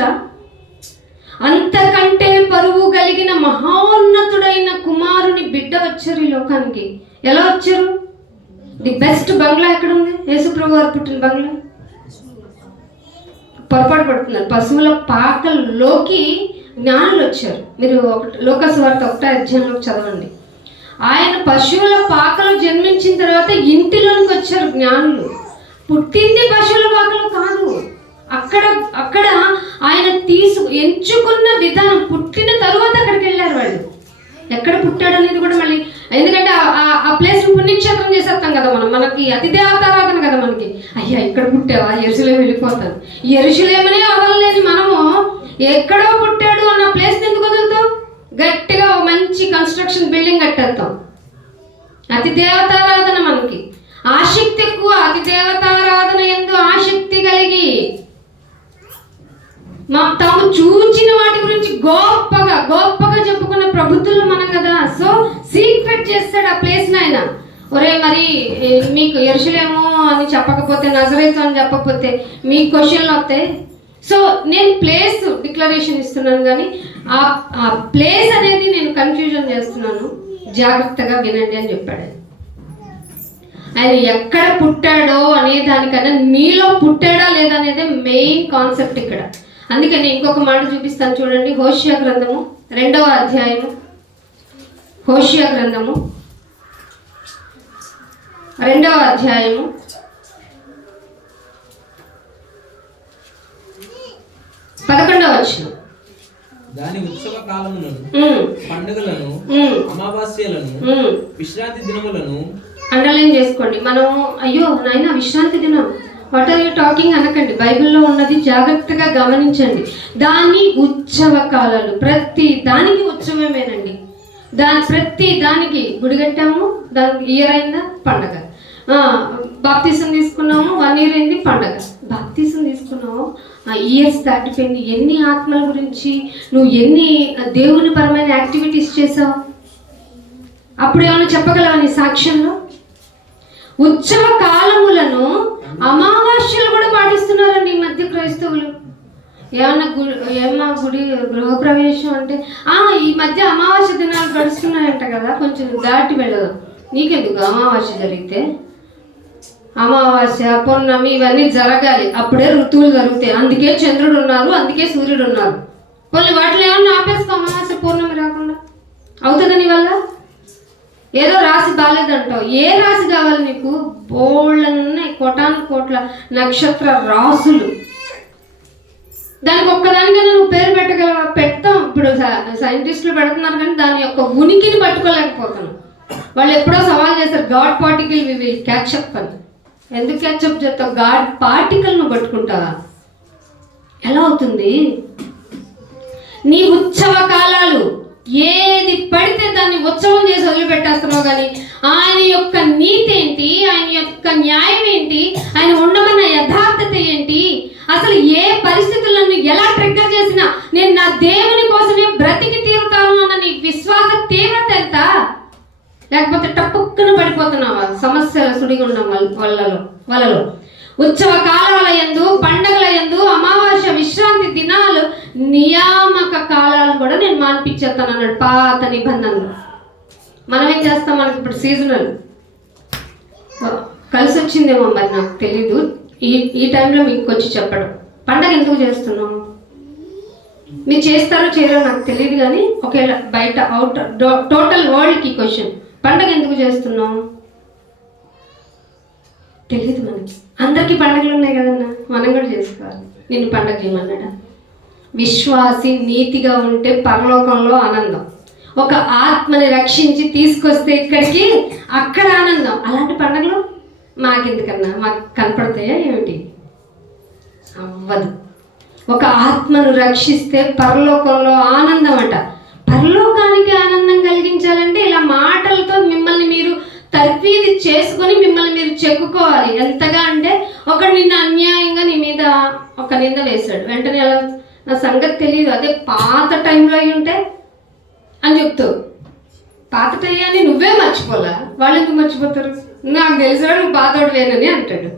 అంతకంటే పరువు కలిగిన మహోన్నతుడైన కుమారుని బిడ్డ వచ్చారు ఈ లోకానికి. ఎలా వచ్చారు? ది బెస్ట్ బంగ్లా ఎక్కడ ఉంది? యేసుప్రభు వారు పుట్టిన బంగ్లా. పొరపాటు పడుతున్నారు. పశువుల పాకల్లోకి జ్ఞానులు వచ్చారు. మీరు లోకాసు వార్త 1వ అధ్యాయంలో చదవండి. ఆయన పశువుల పాకలో జన్మించిన తర్వాత ఇంటిలోనికి వచ్చారు జ్ఞానులు. పుట్టింది పశువుల పాకలో కాదు, అక్కడ ఆయన ఎంచుకున్న విధానం. పుట్టిన తరువాత అక్కడికి వెళ్ళారు వాళ్ళు. ఎక్కడ పుట్టాడు అనేది కూడా మళ్ళీ ఎందుకంటే ఆ ప్లేస్ పుణ్యక్షేత్రం చేసేస్తాం కదా మనం, మనకి అతి దేవతారాధన కదా మనకి. అయ్యా ఇక్కడ పుట్టావా, యెరూషలేము వెళ్ళిపోతాను. యెరూషలేమునే వదలలేని మనము ఎక్కడో పుట్టాడు అన్న ప్లేస్ని ఎందుకు వదులుతాం? గట్టిగా మంచి కన్స్ట్రక్షన్ బిల్డింగ్ కట్టేస్తాం. అతి దేవతారాధన మనకి ఆసక్తి ఎక్కువ. అతి దేవతారాధన యందు ఆసక్తి కలిగి తాము చూచిన వాటి గురించి గొప్పగా గొప్పగా చెప్పుకున్న ప్రభుత్వం మనం కదా. సో సీక్రెట్ చేస్తాడు ఆ ప్లేస్ని ఆయన. ఒరే మరి మీకు యెరూషలేము అని చెప్పకపోతే, నజరేతు అని చెప్పకపోతే మీకు క్వశ్చన్లు వస్తాయి. సో నేను ప్లేస్ డిక్లరేషన్ ఇస్తున్నాను, కానీ ఆ ప్లేస్ అనేది నేను కన్ఫ్యూజన్ చేస్తున్నాను, జాగ్రత్తగా వినండి అని చెప్పాడు ఆయన. ఎక్కడ పుట్టాడో అనే దానికన్నా మీలో పుట్టాడా లేదా అనేది మెయిన్ కాన్సెప్ట్ ఇక్కడ. అందుకని ఇంకొక మాట చూపిస్తాను చూడండి. హోషియా గ్రంథము 2వ అధ్యాయము, హోషియా గ్రంథము 2వ అధ్యాయము 11వ వచనం. దాని ఉత్సవ కాలములను, పండుగలను, అమావాస్యలను, విశ్రాంతి దినములను అండర్లైన్ చేసుకోండి. మనం అయ్యో నాయన విశ్రాంతి దినం వాట్ ఆర్ యూ టాకింగ్ అనకండి. బైబిల్లో ఉన్నది జాగ్రత్తగా గమనించండి. దాని ఉత్సవ కాలాలు, ప్రతి దానికి ఉత్సవమేనండి. ప్రతి దానికి గుడి కట్టాము, దానికి ఇయర్ అయిందా పండగ. బాప్తీసం తీసుకున్నాము, 1 year అయింది పండగ. బాప్తీసం తీసుకున్నాము, ఇయర్స్ దాటిపోయింది. ఎన్ని ఆత్మల గురించి నువ్వు ఎన్ని దేవుని పరమైన యాక్టివిటీస్ చేసావు? అప్పుడు ఏమైనా చెప్పగలవా నీ సాక్ష్యంలో? ఉత్సవ కాలములను, అమావాస్యలు కూడా పాటిస్తున్నారండి ఈ మధ్య క్రైస్తవులు. ఏమన్నా గుడి గృహప్రవేశం అంటే ఈ మధ్య అమావాస్య దినాలు గడుస్తున్నాయంట కదా, కొంచెం దాటి వెళ్ళదు. నీకెందుకు అమావాస్య జరిగితే? అమావాస్య, పౌర్ణమి ఇవన్నీ జరగాలి, అప్పుడే ఋతువులు జరుగుతాయి. అందుకే చంద్రుడు ఉన్నారు, అందుకే సూర్యుడు ఉన్నారు. కొన్ని వాటిలో ఏమన్నా ఆపేసుకో, అమావాస్య పౌర్ణమి రాకుండా అవుతుందని వల్ల. ఏదో రాశి బాగాలేదంటావు. ఏ రాశి కావాలి నీకు? బోళ్ళనున్నాయి, కోటాను కోట్ల నక్షత్ర రాసులు. దానికి ఒక్కదానికైనా నువ్వు పేరు పెట్టగలవా? పెడతాం. ఇప్పుడు సైంటిస్టులు పెడుతున్నారు, కానీ దాని యొక్క ఉనికిని పట్టుకోలేకపోతున్నాం. వాళ్ళు ఎప్పుడో సవాల్ చేశారు, God particle we will catch up అని. ఎందుకు క్యాచ్అప్ చేస్తావు? గాడ్ పార్టికల్ నువ్వు పట్టుకుంటావా? ఎలా అవుతుంది? నీ ఉత్సవ కాలాలు ఏది పడితే దాన్ని ఉత్సవం చేసి వదిలిపెట్టేస్తున్నావు. కానీ ఆయన యొక్క నీతి ఏంటి, ఆయన యొక్క న్యాయం ఏంటి, ఆయన ఉండమన్న యథార్థత ఏంటి, అసలు ఏ పరిస్థితులను ఎలా ట్రిగ్గర్ చేసినా నేను నా దేవుని కోసమే బ్రతికి తీరుతాను అన్న నీ విశ్వాస తీవ్రత ఎంత? లేకపోతే టప్పుక్కున పడిపోతున్నావా సమస్యల సుడిగుండం వలలో? ఉత్సవ కాలాల యందు, పండగల యందు, అమావాస్య, విశ్రాంతి దినాలు, నియామక కాలాలు కూడా నేను మాన్పించేస్తాను అన్నాడు పాత నిబంధనలు. మనం ఏం చేస్తాం? మనకి ఇప్పుడు సీజనల్ కలిసి వచ్చిందేమో, మరి నాకు తెలీదు. ఈ టైంలో మీకు వచ్చి చెప్పడం. పండగ ఎందుకు చేస్తున్నాం? మీరు చేస్తారో చేయరో నాకు తెలియదు, కానీ ఒకవేళ బయట టోటల్ వరల్డ్కి క్వశ్చన్, పండగ ఎందుకు చేస్తున్నాం తెలియదు మనకి. అందరికీ పండగలు ఉన్నాయి కదన్నా, మనం కూడా చేసుకోవాలి. నేను పండగ చేయమన్నాడా? విశ్వాసి నీతిగా ఉంటే పరలోకంలో ఆనందం, ఒక ఆత్మని రక్షించి తీసుకొస్తే ఇక్కడికి అక్కడ ఆనందం. అలాంటి పండగలు మాకెందుకన్నా, మాకు కనపడతాయా ఏమిటి? అవ్వదు. ఒక ఆత్మను రక్షిస్తే పరలోకంలో ఆనందం అంట. పరలోకానికి ఆనందం కలిగించాలంటే ఇలా మాటలతో మిమ్మల్ని మీరు తర్ఫీదు చేసుకొని మిమ్మల్ని మీరు చెక్కుకోవాలి. ఎంతగా అంటే ఒకడు నిన్ను అన్యాయంగా నీ మీద ఒక నింద వేశాడు, వెంటనే అలా నా సంగతి తెలియదు, అదే పాత టైంలో అయి ఉంటే అని చెప్తావు. పాత టైంని నువ్వే మర్చిపోలా, వాళ్ళు ఎందుకు మర్చిపోతారు? నాకు తెలిసాడు నువ్వు పాతోడు వేనని అంటాడు.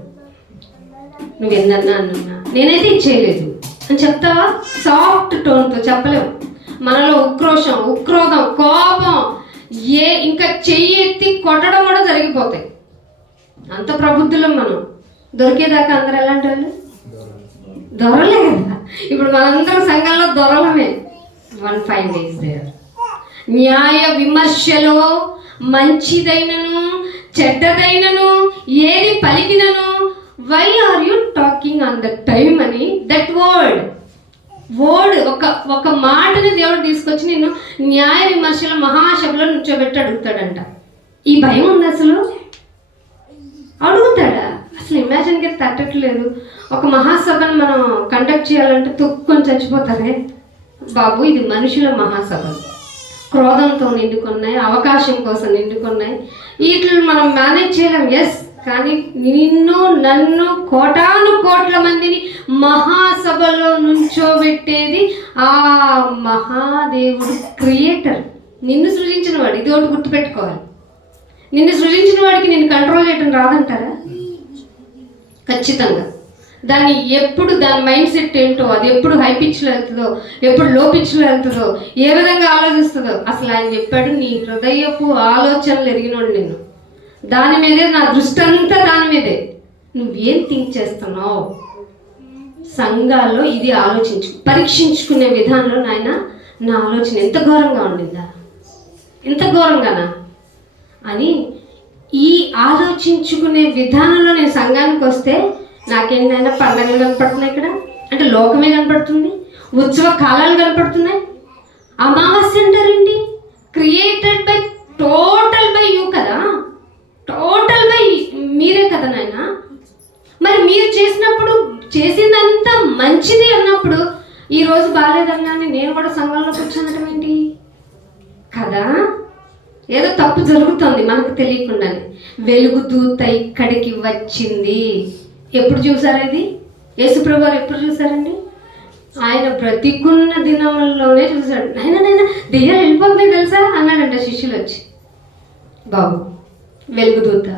నువ్వు ఏందన్నా అన్నా, నేనైతే ఇచ్చేయలేదు అని చెప్తావా? సాఫ్ట్ టోన్తో చెప్పలేవు. మనలో ఉక్రోషం, ఉక్రోధం, కోపం, ఇంకా చెయ్యి ఎత్తి కొట్టడం కూడా జరిగిపోతాయి. అంత ప్రబుద్ధులం మనం. దొరికేదాకా అందరు ఎలాంటి వాళ్ళు? దొరలే కదా. ఇప్పుడు మనందరం సంఘంలో దొరలమే. 1 days దేర్. న్యాయ విమర్శలో మంచిదైనను చెడ్డదైనను ఏది పలికినను, why are you talking on that time అని, దట్ వర్డ్ ఒక మాటని దేవుడు తీసుకొచ్చి నిన్ను న్యాయ విమర్శల మహాసభలో నుంచోబెట్టి అడుగుతాడంట. ఈ భయం ఉంది అసలు? అడుగుతాడా? అసలు ఇమాజిన్కి తట్టట్లేదు. ఒక మహాసభను మనం కండక్ట్ చేయాలంటే తొక్కుని చచ్చిపోతారే బాబు. ఇది మనుషుల మహాసభలు, క్రోధంతో నిండుకున్నాయి, అవకాశం కోసం నిండుకున్నాయి. వీటిని మనం మేనేజ్ చేయలేం. ఎస్, కానీ నిన్ను నన్ను కోటాను కోట్ల మందిని మహాసభలో నుంచోబెట్టేది ఆ మహాదేవుడు, క్రియేటర్, నిన్ను సృజించిన వాడు. ఇది ఒకటి గుర్తుపెట్టుకోవాలి. నిన్ను సృజించిన వాడికి నిన్ను కంట్రోల్ చేయడం రాదంటారా? ఖచ్చితంగా. దాన్ని ఎప్పుడు దాని మైండ్ సెట్ ఏంటో, అది ఎప్పుడు హై పిచ్లో వెళ్తుందో, ఎప్పుడు లో పిచ్లో వెళ్తుందో, ఏ విధంగా ఆలోచిస్తుందో అసలు ఆయన చెప్పాడు, నీ హృదయపు ఆలోచనలు ఎరిగినోడు నేను. దాని మీదే నా దృష్టి అంతా, దాని మీదే. నువ్వేం థింక్ చేస్తున్నావు? సంఘాల్లో ఇది ఆలోచించు, పరీక్షించుకునే విధానంలో నాయన నా ఆలోచన ఎంత ఘోరంగా ఉండిందా, ఎంత ఘోరంగానా అని ఈ ఆలోచించుకునే విధానంలో నేను సంఘానికి వస్తే నాకేంటైనా పండగలు కనపడుతున్నాయి ఇక్కడ, అంటే లోకమే కనపడుతుంది, ఉత్సవ కాలాలు కనపడుతున్నాయి. అమావాస్య అంటారండి, created by, total by you కదా, టోటల్ బై మీరే కదా నాయన. మరి మీరు చేసినప్పుడు, చేసిందంతా మంచిది అన్నప్పుడు ఈరోజు బాగాలేదన్నాను నేను కూడా సంఘంలోకి వచ్చానటం ఏంటి కదా? ఏదో తప్పు జరుగుతుంది మనకు తెలియకుండానే. వెలుగు దూత ఇక్కడికి వచ్చింది. ఎప్పుడు చూసారు ఇది? యేసుప్రభు వారు ఎప్పుడు చూసారండి? ఆయన బ్రతికున్న దినంలోనే చూశాడు. నైనా దెయ్యాలు వెళ్ళిపోతున్నాయి తెలుసా అన్నాడంట శిష్యులు వచ్చి. బాబు వెలుగుదూత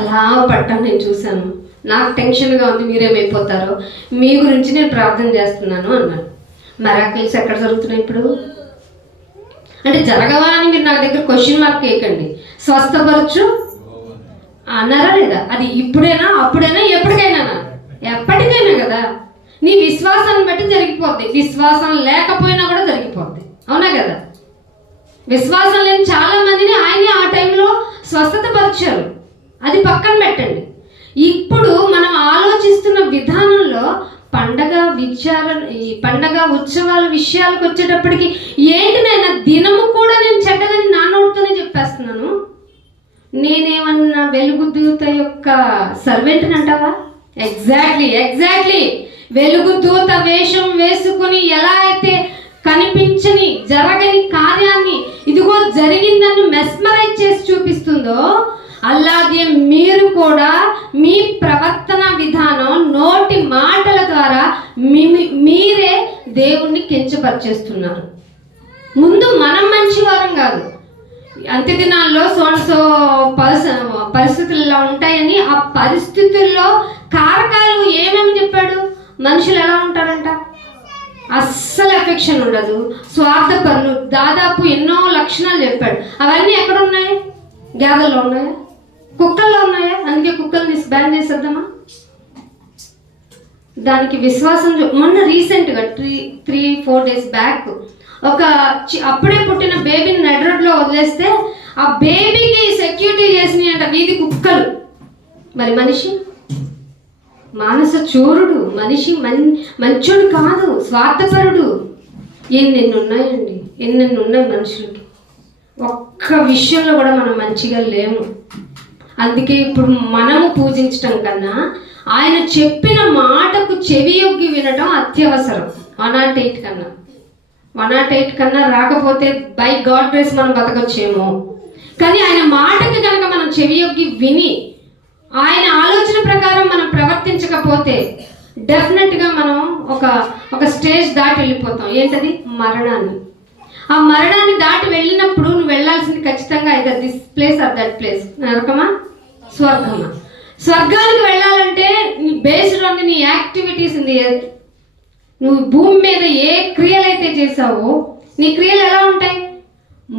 అలా పట్టం నేను చూశాను, నాకు టెన్షన్గా ఉంది, మీరేమైపోతారో, మీ గురించి నేను ప్రార్థన చేస్తున్నాను అన్నాడు. మిరాకిల్స్ ఎక్కడ జరుగుతున్నాయి ఇప్పుడు? అంటే జరగవా అని మీరు నా దగ్గర క్వశ్చన్ మార్క్ వేయకండి. స్వస్థపరచు అన్నారా లేదా? అది ఇప్పుడైనా, అప్పుడైనా, ఎప్పటికైనా? ఎప్పటికైనా కదా. నీ విశ్వాసాన్ని బట్టి జరిగిపోద్ది, విశ్వాసం లేకపోయినా కూడా జరిగిపోద్ది, అవునా కదా? విశ్వాసం లేని చాలా మందిని ఆయన ఆ టైంలో స్వస్థత పరిచారు. అది పక్కన పెట్టండి. ఇప్పుడు మనం ఆలోచిస్తున్న విధానంలో పండగ ఈ పండగ ఉత్సవాల విషయాలకు వచ్చేటప్పటికి ఏంటినైనా దినము కూడా నేను చెడ్డదని నా నోటితోనే చెప్పేస్తున్నాను. నేనేమన్నా వెలుగుదూత యొక్క సర్వెంట్ని అంటావా? ఎగ్జాక్ట్లీ వెలుగుదూత వేషం వేసుకుని ఎలా అయితే కనిపించని జరగని కార్యాన్ని ఇదిగో జరిగిందని మెస్మరైజ్ చేసి చూపిస్తుందో, అలాగే మీరు కూడా మీ ప్రవర్తన విధానం, నోటి మాటల ద్వారా మీరే దేవుణ్ణి కించపరిచేస్తున్నారు. ముందు మనం మంచివారం కాదు, అంత్య దినాల్లో సోన్సో పరిస్థితులు ఇలా ఉంటాయని ఆ పరిస్థితుల్లో కారకాలు ఏమేమి చెప్పాడు? మనుషులు ఎలా ఉంటారంట? అస్సలు ఎఫెక్షన్ ఉండదు, స్వార్థపరులు, దాదాపు ఎన్నో లక్షణాలు చెప్పాడు. అవన్నీ ఎక్కడ ఉన్నాయి? గేదెల్లో ఉన్నాయా? కుక్కల్లో ఉన్నాయా? అందుకే కుక్కల్ని బ్యాన్ చేసేద్దామా? దానికి విశ్వాసం. మొన్న రీసెంట్గా 3-4 days బ్యాక్ ఒక అప్పుడే పుట్టిన బేబీని నడి రోడ్లో వదిలేస్తే ఆ బేబీకి సెక్యూరిటీ చేసినాయి అంట వీధి కుక్కలు. మరి మనిషి మానస చోరుడు, మనిషి మంచోడు కాదు, స్వార్థపరుడు. ఎన్నెన్ని ఉన్నాయండి, ఎన్నెన్ని ఉన్నాయి మనుషులకి. ఒక్క విషయంలో కూడా మనం మంచిగా లేము. అందుకే ఇప్పుడు మనము పూజించటం కన్నా ఆయన చెప్పిన మాటకు చెవియొగ్గి వినటం అత్యవసరం. 108 కన్నా రాకపోతే బై గాడ్ గ్రేస్ మనం బతకొచ్చేమో. కానీ ఆయన మాటకి కనుక మనం చెవియొగ్గి విని ఆయన ఆలోచన ప్రకారం మనం ప్రవర్తించకపోతే డెఫినెట్గా మనం ఒక స్టేజ్ దాటి వెళ్ళిపోతాం. ఏంటది? మరణాన్ని. ఆ మరణాన్ని దాటి వెళ్ళినప్పుడు నువ్వు వెళ్ళాల్సింది ఖచ్చితంగా either this place or that place. నరకమా, స్వర్గమా? స్వర్గానికి వెళ్ళాలంటే బేస్డ్ ఆన్ నీ యాక్టివిటీస్ ఇన్ ది ఎర్త్. నువ్వు భూమి మీద ఏ క్రియలు అయితే చేసావో నీ క్రియలు ఎలా ఉంటాయి?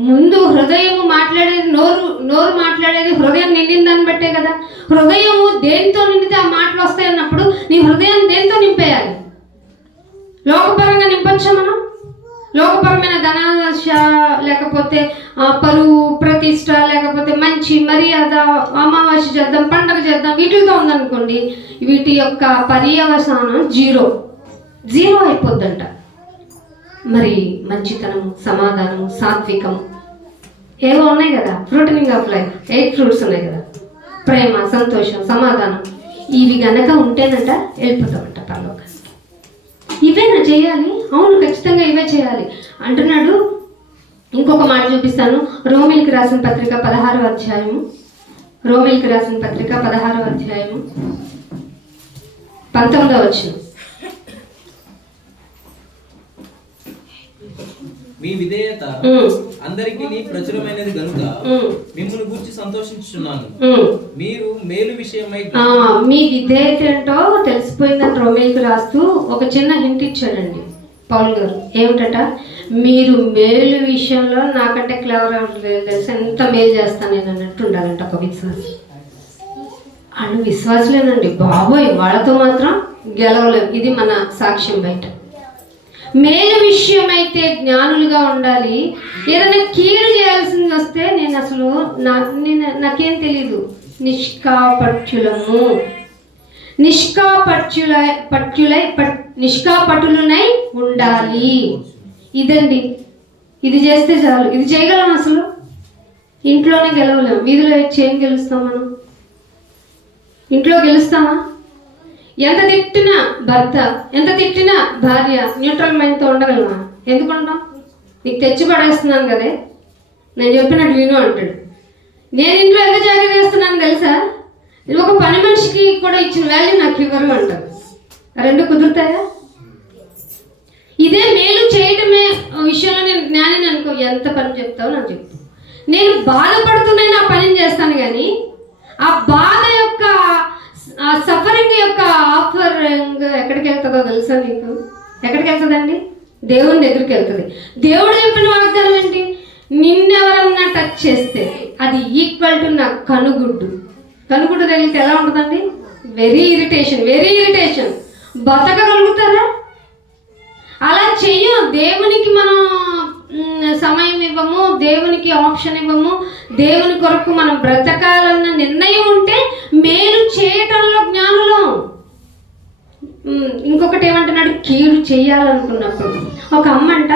ముందు హృదయము మాట్లాడేది, నోరు మాట్లాడేది హృదయం నిండిందని బట్టే కదా. హృదయము దేంతో నిండితే ఆ మాటలు వస్తాయి అన్నప్పుడు నీ హృదయం దేంతో నింపేయాలి? లోకపరంగా నింపొచ్చా మనం? లోకపరమైన ధనాశ, లేకపోతే పరువు ప్రతిష్ట, లేకపోతే మంచి మర్యాద, అమావాస్య చేద్దాం, పండగ చేద్దాం, వీటితో ఉందనుకోండి, వీటి యొక్క పర్యవసానం జీరో అయిపోద్దంట. మరి మంచితనము, సమాధానము, సాత్వికం ఏవో ఉన్నాయి కదా, ఫ్రూటనింగ్ ఆఫ్ లైఫ్ 8 ఫ్రూట్స్ ఉన్నాయి కదా, ప్రేమ, సంతోషం, సమాధానం. ఇవి గనక ఉంటేనంట వెళ్ళిపోతామంట పరలోకానికి. ఇవేనా చేయాలి? అవును, ఖచ్చితంగా ఇవే చేయాలి అంటున్నాడు. ఇంకొక మాట చూపిస్తాను. రోమిలికి రాసిన పత్రిక 16వ అధ్యాయము, రోమిలికి రాసిన పత్రిక 16వ అధ్యాయము 19వ వచనం. మీ విధేయత అందరికీ ప్రచురమైనది గనుక మిమ్మల్ని గురించి సంతోషించుచున్నాను. మీరు మేలు విషయమై మీ విధేయత ఏంటో తెలిసిపోయిందని రోమిలికి రాస్తూ ఒక చిన్న హింట్ ఇచ్చాడండి పౌల్ గారు. ఏమిటట? మీరు మేలు విషయంలో నాకంటే క్లవర్ తెలుసు, ఎంత మేలు చేస్తాను నేను అన్నట్టు ఉండాలంట ఒక విశ్వాసం. వాళ్ళు విశ్వాసులేనండి బాబోయ్, వాళ్ళతో మాత్రం గెలవలేం. ఇది మన సాక్ష్యం బయట. మేలు విషయం అయితే జ్ఞానులుగా ఉండాలి. ఏదైనా కీడు చేయాల్సింది వస్తే నేను అసలు నాకేం తెలీదు, నిష్కాపటులనై ఉండాలి. ఇదండి, ఇది చేస్తే చాలు. ఇది చేయగలం అసలు? ఇంట్లోనే గెలవలేం. వీధిలో ఏం గెలుస్తాం మనం? ఇంట్లో గెలుస్తామా? ఎంత తిట్టినా భర్త, ఎంత తిట్టినా భార్య న్యూట్రల్ మైండ్తో ఉండగలమా? ఎందుకు ఉంటాం? నీకు తెచ్చి పడేస్తున్నాను కదే, నేను చెప్పినట్టు విను అంటాడు. నేను ఇంట్లో ఎంత జాగ్రత్త చేస్తున్నాను తెలుసా? ఒక పని మనిషికి కూడా ఇచ్చిన వాల్యూ నాకు ఇవ్వరు అంటారు. రెండు కుదురుతాయా? ఇదే మేలు చేయటమే విషయంలో నేను జ్ఞానిని అనుకో, ఎంత పని చెప్తావో నాకు చెప్తావు. నేను బాధపడుతూనే నా పనిని చేస్తాను, కానీ ఆ బాధ యొక్క, ఆ సఫరింగ్ యొక్క ఆఫరింగ్ ఎక్కడికి వెళ్తుందో తెలుసా నీకు? ఎక్కడికి వెళ్తుందండి? దేవుని దగ్గరికి వెళ్తుంది. దేవుడు చెప్పిన వాగ్దానం ఏంటి? నిన్నెవరన్నా టచ్ చేస్తే అది ఈక్వల్ టు నా కనుగుడ్డు. కనుగుడ్డు తగిలితే ఎలా ఉంటుందండి? Very irritation. బతకగలుగుతారా? అలా చెయ్యం. దేవునికి మనం సమయం ఇవ్వము, దేవునికి ఆప్షన్ ఇవ్వము. దేవుని కొరకు మనం బ్రతకాలన్న నిర్ణయం ఉంటే మేలు చేయటంలో జ్ఞానులం. ఇంకొకటి ఏమంటున్నాడు? కీడు చేయాలనుకున్నప్పుడు. ఒక అమ్మంట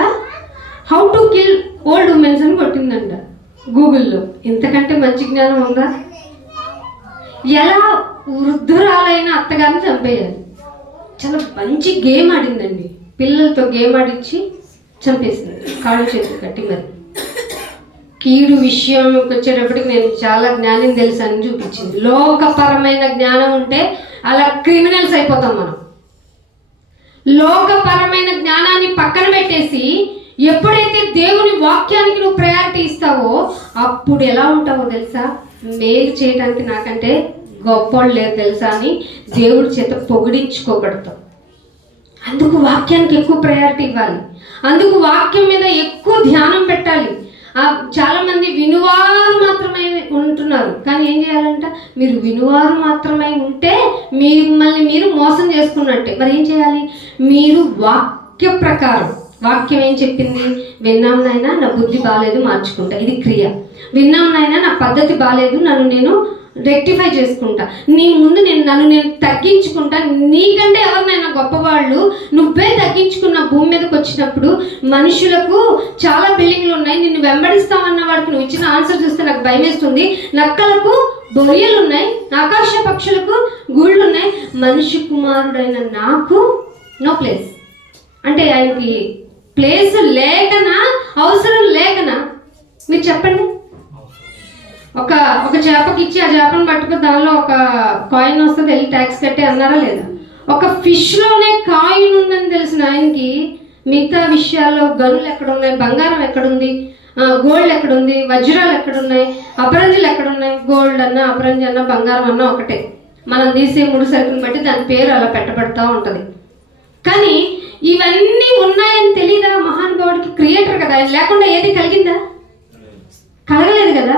how to kill old womens అని కొట్టిందంట గూగుల్లో. ఇంతకంటే మంచి జ్ఞానం ఉందా? ఎలా వృద్ధురాలైన అత్తగారిని చంపేయాలి. చాలా మంచి గేమ్ ఆడిందండి. పిల్లలతో గేమ్ ఆడించి చంపేసింది, కాళ్ళు చేతులు కట్టి. మరి కీడు విషయంకి వచ్చేటప్పటికి నేను చాలా జ్ఞానం తెలుసని చూపించింది. లోకపరమైన జ్ఞానం ఉంటే అలా క్రిమినల్స్ అయిపోతాం మనం. లోకపరమైన జ్ఞానాన్ని పక్కన పెట్టేసి ఎప్పుడైతే దేవుని వాక్యానికి నువ్వు ప్రయారిటీ ఇస్తావో అప్పుడు ఎలా ఉంటావో తెలుసా? మేలు చేయడానికి నాకంటే గొప్పవాళ్ళు లేరు తెలుసా అని దేవుడి చేత పొగిడించుకోబడతావు. అందుకు వాక్యానికి ఎక్కువ ప్రయారిటీ ఇవ్వాలి. అందుకు వాక్యం మీద ఎక్కువ ధ్యానం పెట్టాలి. చాలామంది వినువారు మాత్రమే ఉంటున్నారు, కానీ ఏం చేయాలంట? మీరు వినువారు మాత్రమే ఉంటే మిమ్మల్ని మీరు మోసం చేసుకున్నట్టే. మరి ఏం చేయాలి? మీరు వాక్య ప్రకారం, వాక్యం ఏం చెప్పింది? విన్నాం నాయనా, నా బుద్ధి బాగాలేదు, మార్చుకుంటా. ఇది క్రియ. విన్నాం నాయనా, నా పద్ధతి బాగాలేదు, నన్ను నేను రెక్టిఫై చేసుకుంటా. నీ ముందు నన్ను నేను తగ్గించుకుంటా. నీకంటే ఎవరినైనా గొప్పవాళ్ళు నువ్వే తగ్గించుకున్న భూమి మీదకి వచ్చినప్పుడు మనుషులకు చాలా బిల్డింగ్లు ఉన్నాయి, నిన్ను వెంబడిస్తామన్న వాడికి నువ్వు ఇచ్చిన ఆన్సర్ చూస్తే నాకు భయం వేస్తుంది. నక్కలకు బొరియలు ఉన్నాయి, ఆకాశ పక్షులకు గూళ్ళు ఉన్నాయి, మనిషి కుమారుడైన నాకు నో ప్లేస్. అంటే ఆయనకి ప్లేస్ లేకనా, అవసరం లేకనా? మీరు చెప్పండి. ఒక చేపకి ఇచ్చి ఆ చేపను పట్టుకుని దానిలో ఒక కాయిన్ వస్తుంది, వెళ్ళి ట్యాక్స్ కట్టి అన్నారా లేదా? ఒక ఫిష్లోనే కాయిన్ ఉందని తెలిసిన ఆయనకి మిగతా విషయాల్లో గనులు ఎక్కడున్నాయి, బంగారం ఎక్కడుంది, గోల్డ్ ఎక్కడుంది, వజ్రాలు ఎక్కడున్నాయి, అపరంజులు ఎక్కడున్నాయి? గోల్డ్ అన్నా, అపరంజి అన్నా, బంగారం అన్నా ఒకటే. మనం తీసే ముడి సరుకుని బట్టి దాని పేరు అలా పెట్టబడతా ఉంటుంది. కానీ ఇవన్నీ ఉన్నాయని తెలీదా మహానుభావుడికి? క్రియేటర్ కదా ఆయన, లేకుండా ఏది కలిగిందా? కలగలేదు కదా.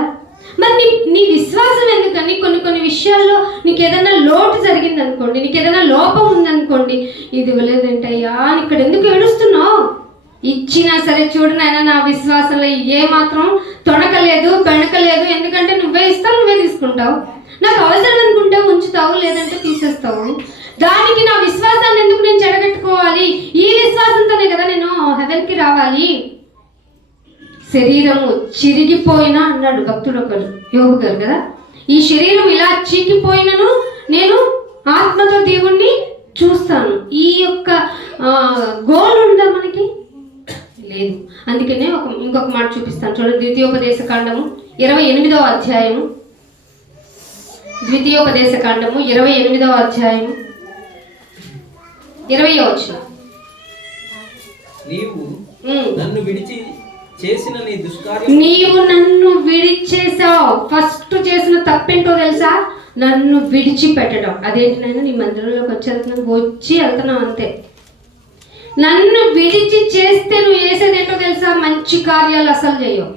మరి నీ విశ్వాసం ఎందుకని? కొన్ని విషయాల్లో నీకు ఏదైనా లోటు జరిగింది అనుకోండి, నీకు ఏదైనా లోపం ఉందనుకోండి, ఇది ఇవ్వలేదంటయ్యా అని ఇక్కడ ఎందుకు ఏడుస్తున్నావు? ఇచ్చినా సరే చూడు నాయన, నా విశ్వాసంలో ఏ మాత్రం తొణకలేదు, బెణకలేదు. ఎందుకంటే నువ్వే ఇస్తావు, నువ్వే తీసుకుంటావు. నాకు అవసరం అనుకుంటే ఉంచుతావు, లేదంటే తీసేస్తావు. దానికి నా విశ్వాసాన్ని ఎందుకు నేను చెడగట్టుకోవాలి? ఈ విశ్వాసంతోనే కదా నేను హెవెన్కి రావాలి. శరీరము చిరిగిపోయినా అన్నాడు భక్తుడు ఒకరు, యోగు గారు కదా. ఈ శరీరం ఇలా చీకిపోయినను నేను ఆత్మతో దేవుణ్ణి చూస్తాను. ఈ యొక్క గోల్ ఉందా మనకి? లేదు. అందుకనే ఇంకొక మాట చూపిస్తాను చూడండి. ద్వితీయోపదేశ కాండము 28వ అధ్యాయము, ద్వితీయోపదేశ కాండము 28వ అధ్యాయము 20వ వచనం. నీవు నన్ను విడిచి చేసిన నీ దుష్కార్యం, నీవు నన్ను విడిచేసావు. ఫస్ట్ చేసిన తప్పేంటో తెలుసా? నన్ను విడిచిపెట్టడం. అదేంటి నాయన, నీ మందిరంలోకి వచ్చి వెళ్తున్నావు అంతే. నన్ను విడిచి చేస్తే నువ్వు వేసేదేంటో తెలుసా? మంచి కార్యాలు అసలు చేయవు.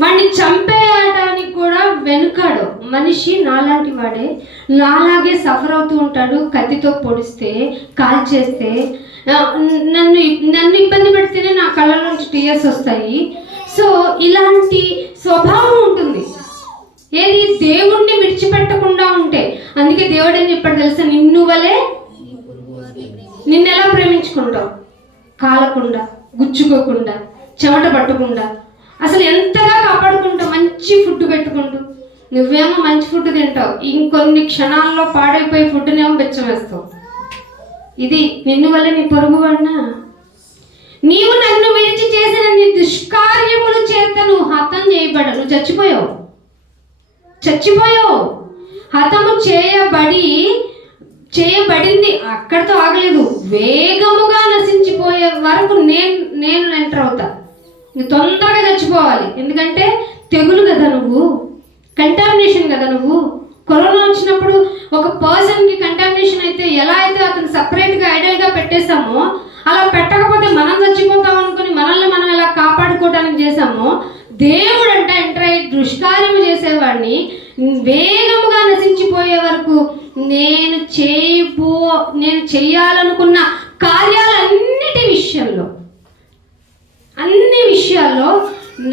వాడిని చంపేయడానికి కూడా వెనుకాడు. మనిషి నాలాంటి వాడే, నాలాగే సఫర్ అవుతూ ఉంటాడు. కత్తితో పొడిస్తే, కాల్ చేస్తే, నన్ను ఇబ్బంది పెడితేనే నా కళ్ళ నుంచి టీయర్స్ వస్తాయి. సో ఇలాంటి స్వభావం ఉంటుంది. ఏది? దేవుణ్ణి విడిచిపెట్టకుండా ఉంటే. అందుకే దేవుడు ఏం చెప్పాడు తెలుసా? నిన్నెలా ప్రేమించుకుంటావు? కాలకుండా, గుచ్చుకోకుండా, చెమట పట్టకుండా, అసలు ఎంతగా కాపాడుకుంటావు. మంచి ఫుడ్ పెట్టుకుంటూ, నువ్వేమో మంచి ఫుడ్ తింటావు, ఇంకొన్ని క్షణాల్లో పాడైపోయి ఫుడ్నేమో బెచ్చం వేస్తావు. ఇది నిన్ను వల్ల నీ పొరుగు వాడినా. నీవు నన్ను విడిచి చేసిన నీ దుష్కార్యముల చేత నువ్వు హతం చేయబడ్డావు. నువ్వు చచ్చిపోయావు. హతము చేయబడింది. అక్కడితో ఆగలేదు. వేగముగా నశించిపోయే వరకు నేను ఎంటర్ అవుతా. నువ్వు తొందరగా చచ్చిపోవాలి. ఎందుకంటే తెగులు కదా నువ్వు, కంటామినేషన్ కదా నువ్వు. కరోనా వచ్చినప్పుడు ఒక పర్సన్కి కంటామినేషన్ అయితే ఎలా అయితే అతను సపరేట్గా ఐడల్గా పెట్టేశామో, అలా పెట్టకపోతే మనం చచ్చిపోతాం అనుకుని మనల్ని మనం ఎలా కాపాడుకోవడానికి చేశామో, దేవుడు ఎంటర్ అయ్యి దుష్కార్యము చేసేవాడిని వేగముగా నశించిపోయే వరకు నేను చేయాలనుకున్న కార్యాలన్నిటి విషయంలో, అన్ని విషయాల్లో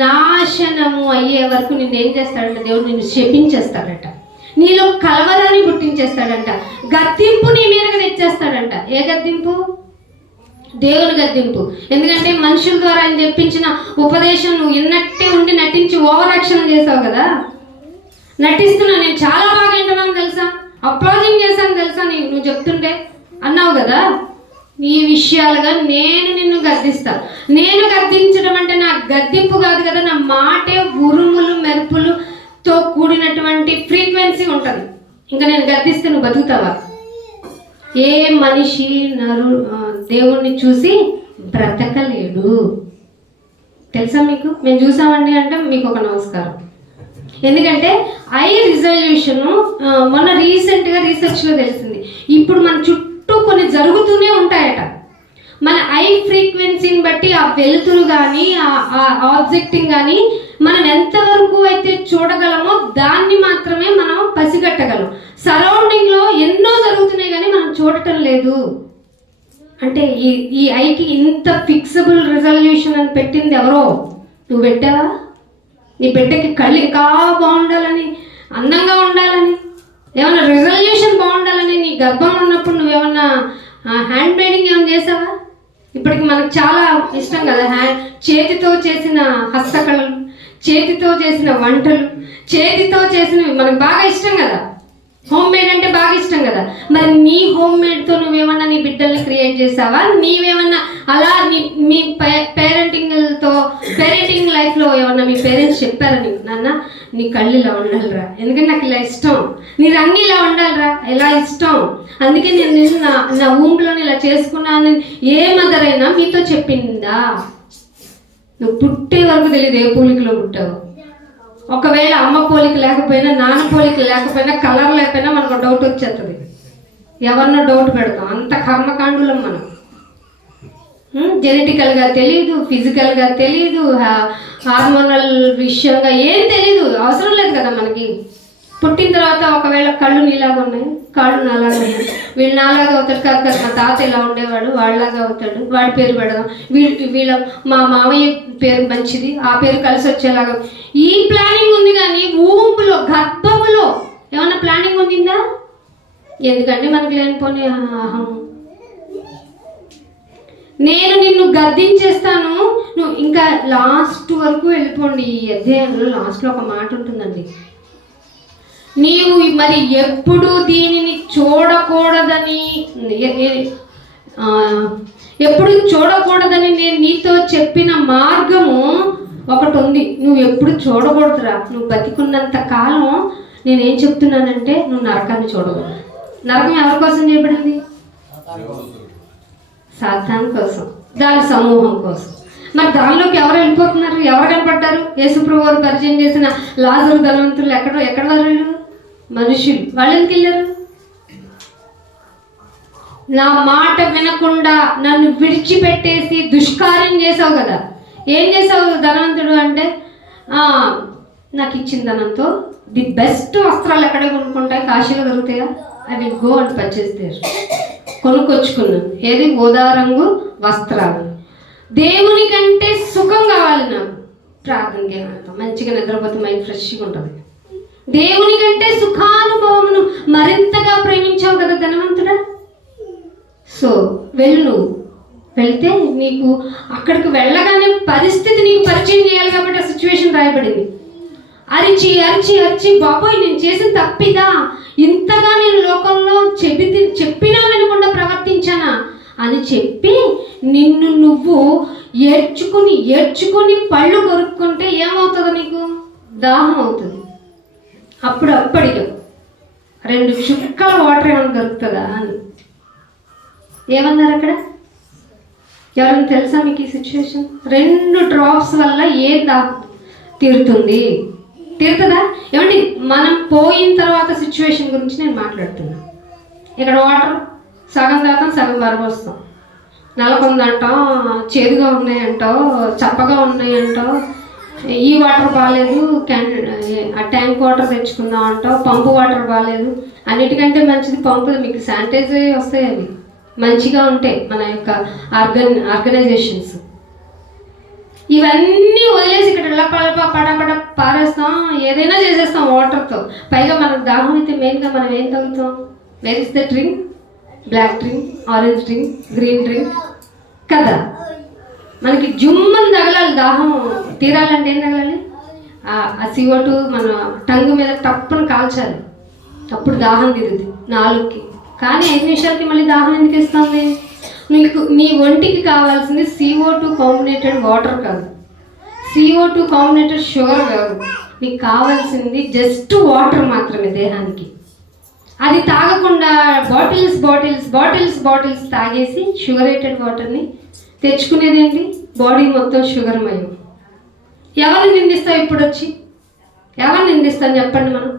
నాశనము అయ్యే వరకు నిన్నేం చేస్తాడంట? దేవుడు నిన్ను శపించేస్తాడట. నీలో కలవరాన్ని పుట్టించేస్తాడంట. గద్దింపు నీ మీదకి తెచ్చేస్తాడంట. ఏ గద్దింపు? దేవుని గద్దింపు. ఎందుకంటే మనుషుల ద్వారా ఆయన చెప్పించిన ఉపదేశం నువ్వు విన్నట్టే ఉండి నటించి ఓవర్ యాక్షన్ చేసావు కదా. నటిస్తున్నా, నేను చాలా బాగా వింటున్నాను తెలుసా, అప్లాజింగ్ చేశాను తెలుసా నువ్వు చెప్తుంటే అన్నావు కదా. ఈ విషయాలుగా నేను నిన్ను గద్దిస్తాను. నేను గద్దించడం అంటే నా గద్దింపు కాదు కదా, నా మాటే ఉరుములు మెరుపులుతో కూడినటువంటి ఫ్రీక్వెన్సీ ఉంటుంది. ఇంకా నేను గద్దిస్తే నువ్వు బతుకుతావా? ఏ మనిషి దేవుణ్ణి చూసి బ్రతకలేడు తెలుసా మీకు. మేము చూసామండి అంటే మీకు ఒక నమస్కారం. ఎందుకంటే ఐ రిజల్యూషను మొన్న రీసెంట్గా రీసెర్చ్లో తెలిసింది. ఇప్పుడు మన చుట్టూ కొన్ని జరుగుతూనే ఉంటాయట. మన ఐ ఫ్రీక్వెన్సీని బట్టి ఆ వెలుతురు కానీ ఆ ఆబ్జెక్టింగ్ కానీ మనం ఎంతవరకు అయితే చూడగలమో దాన్ని మాత్రమే మనం పసిగట్టగలం. సరౌండింగ్లో ఎన్నో జరుగుతున్నాయి కానీ మనం చూడటం లేదు. అంటే ఈ ఐకి ఇంత ఫిక్సబుల్ రిజల్యూషన్ అని పెట్టింది ఎవరో? నువ్వు పెట్టావా? నీ బిడ్డకి కళ్ళు ఇంకా బాగుండాలని, అందంగా ఉండాలని, ఏమన్నా రిజల్యూషన్ బాగుండాలని నీ గర్భంలో ఉన్నప్పుడు నువ్వేమన్నా హ్యాండ్ మేడింగ్ ఏమైనా చేసావా? ఇప్పటికి మనకు చాలా ఇష్టం కదా చేతితో చేసిన హస్తకళలు, చేతితో చేసిన వంటలు, చేతితో చేసినవి మనకు బాగా ఇష్టం కదా. హోమ్ మేడ్ అంటే బాగా ఇష్టం కదా. మరి నీ హోమ్ మేడ్తో నువ్వేమన్నా నీ బిడ్డల్ని క్రియేట్ చేసావా? నీవేమన్నా అలా మీ పేరెంటింగ్ లైఫ్లో ఏమన్నా మీ పేరెంట్స్ చెప్పారా నీకు, నాన్న నీ కళ్ళు ఇలా ఉండాలిరా, ఎందుకంటే నాకు ఇలా ఇష్టం, నీ రంగు ఇలా ఉండాలిరా, ఇలా ఇష్టం, అందుకే నేను నా ఊంపులోని ఇలా చేసుకున్నాను ఏ మదర్ అయినా మీతో చెప్పిందా? నువ్వు పుట్టే వరకు తెలియదు ఏ పోలికలో పుట్టావు. ఒకవేళ అమ్మ పోలిక లేకపోయినా, నాన్న పోలిక లేకపోయినా, కలర్ లేకపోయినా మనకు డౌట్ వచ్చేస్తుంది. ఎవరినో డౌట్ పెడతాం. అంత కర్మకాండులం మనం. జెనెటికల్గా తెలియదు, ఫిజికల్గా తెలియదు, హార్మోనల్ విషయంగా ఏం తెలీదు. అవసరం లేదు కదా మనకి. పుట్టిన తర్వాత ఒకవేళ కళ్ళు నీలాగా ఉన్నాయి, కాళ్ళు నాలాగా ఉన్నాయి, వీళ్ళు నాలాగా అవుతాడు కాదు, మా తాత ఇలా ఉండేవాడు వాళ్ళలాగా అవుతాడు, వాడి పేరు పెడదాం, వీళ్ళ మా మామయ్య పేరు మంచిది, ఆ పేరు కలిసి వచ్చేలాగా ఈ ప్లానింగ్ ఉంది. కానీ ఊంపులో గర్భములో ఏమన్నా ప్లానింగ్ ఉందిందా? ఎందుకంటే మనకు లేనిపోని అహం. నేను నిన్ను గద్దించేస్తాను, నువ్వు ఇంకా ఇంకా లాస్ట్ వరకు వెళ్ళిపోండి. ఈ అధ్యాయంలో లాస్ట్లో ఒక మాట ఉంటుందండి. నీవు మరి ఎప్పుడు దీనిని చూడకూడదని ఎప్పుడు చూడకూడదని నేను నీతో చెప్పిన మార్గము ఒకటి ఉంది. నువ్వు ఎప్పుడు చూడకూడదురా. నువ్వు బతికున్నంత కాలం నేనేం చెప్తున్నానంటే నువ్వు నరకాన్ని చూడకూడదు. నరకం ఎవరి కోసం చేయబడింది? సాతాను కోసం, దాని సమూహం కోసం. మరి దానిలోకి ఎవరు వెళ్ళిపోతున్నారు? ఎవరు కనపడ్డారు? యేసుప్రభువు వారు పరిచయం చేసిన లాజరు ధనవంతులు ఎక్కడ వాళ్ళు? మనుషులు. వాళ్ళు ఎందుకు వెళ్ళారు? నా మాట వినకుండా నన్ను విడిచిపెట్టేసి దుష్కార్యం చేసావు కదా. ఏం చేసావు ధనవంతుడు అంటే, నాకు ఇచ్చిన ధనంతో ది బెస్ట్ వస్త్రాలు ఎక్కడ కొనుక్కుంటాయి? కాశీలో దొరుకుతాయా? అవి గో అని పర్చేస్తారు. కొనుక్కొచ్చుకున్నాను. ఏది? ఊదా రంగు వస్త్రాలు. దేవుని కంటే సుఖం కావాలి నాకు. ప్రార్థనకి ఏమంటాం, మంచిగా నిద్రపోతే మైండ్ ఫ్రెష్గా ఉంటుంది. దేవుని కంటే సుఖానుభవమును మరింతగా ప్రేమించావు కదా ధనవంతుడా. సో వెళ్తే నీకు అక్కడికి వెళ్ళగానే పరిస్థితి నీకు పరిచయం చేయాలి కాబట్టి ఆ సిచ్యువేషన్ రాయబడింది. అరిచి అరిచి అరిచి, బాబోయ్ నేను చేసిన తప్పిదా, ఇంతగా నేను లోకంలో చెప్పినా వినకుండా ప్రవర్తించానా అని చెప్పి నిన్ను నువ్వు ఏడ్చుకుని పళ్ళు కొరుక్కుంటే ఏమవుతుందో నీకు? దాహం అవుతుంది. అప్పటిగా 2 చుక్కల వాటర్ ఏమైనా దొరుకుతుందా అని ఏమన్నారు అక్కడ? ఎవరైనా తెలుసా మీకు ఈ సిచ్యువేషన్? 2 డ్రాప్స్ వల్ల ఏం తీరుతుందా? ఏమండి, మనం పోయిన తర్వాత సిచ్యువేషన్ గురించి నేను మాట్లాడుతున్నాను. ఇక్కడ వాటర్ సగం తాగుతాం, సగం వరవస్తాం. నలకొందంటాం, చేదుగా ఉన్నాయంటావు, చప్పగా ఉన్నాయంటావు, ఈ వాటర్ బాగాలేదు, ఆ ట్యాంక్ వాటర్ తెచ్చుకుందాం అంటావు, పంపు వాటర్ బాగాలేదు. అన్నిటికంటే మంచిది పంపు. మీకు శానిటైజర్ వస్తాయి, అవి మంచిగా ఉంటాయి. మన యొక్క ఆర్గనైజేషన్స్ ఇవన్నీ వదిలేసి ఇక్కడ పడపడ పారేస్తాం, ఏదైనా చేసేస్తాం వాటర్తో. పైగా మనకు దాహం అయితే మెయిన్గా మనం ఏం తాగుతాం? Where is the drink? Black drink, orange drink, green drink కదా. మనకి జుమ్మని తగలాలి, దాహం తీరాలంటే ఏం తగలాలి? ఆ CO2 మన టంగు మీద తప్పును కాల్చాలి, అప్పుడు దాహం తీరుద్ది నాలుగుకి. కానీ 5 నిమిషాలకి మళ్ళీ దాహం ఎందుకు ఇస్తుంది? నీ ఒంటికి కావాల్సింది CO2 కాంబినేటెడ్ వాటర్ కాదు, CO2 కాంబినేటెడ్ షుగర్ కాదు. నీకు కావాల్సింది జస్ట్ వాటర్ మాత్రమే దేహానికి. అది తాగకుండా బాటిల్స్ తాగేసి షుగరేటెడ్ వాటర్ని తెచ్చుకునేదేంటి? బాడీ మొత్తం షుగర్ మయం. ఎవరిని నిందిస్తావు ఇప్పుడు వచ్చి? ఎవరిని నిందిస్తాను చెప్పండి మనం?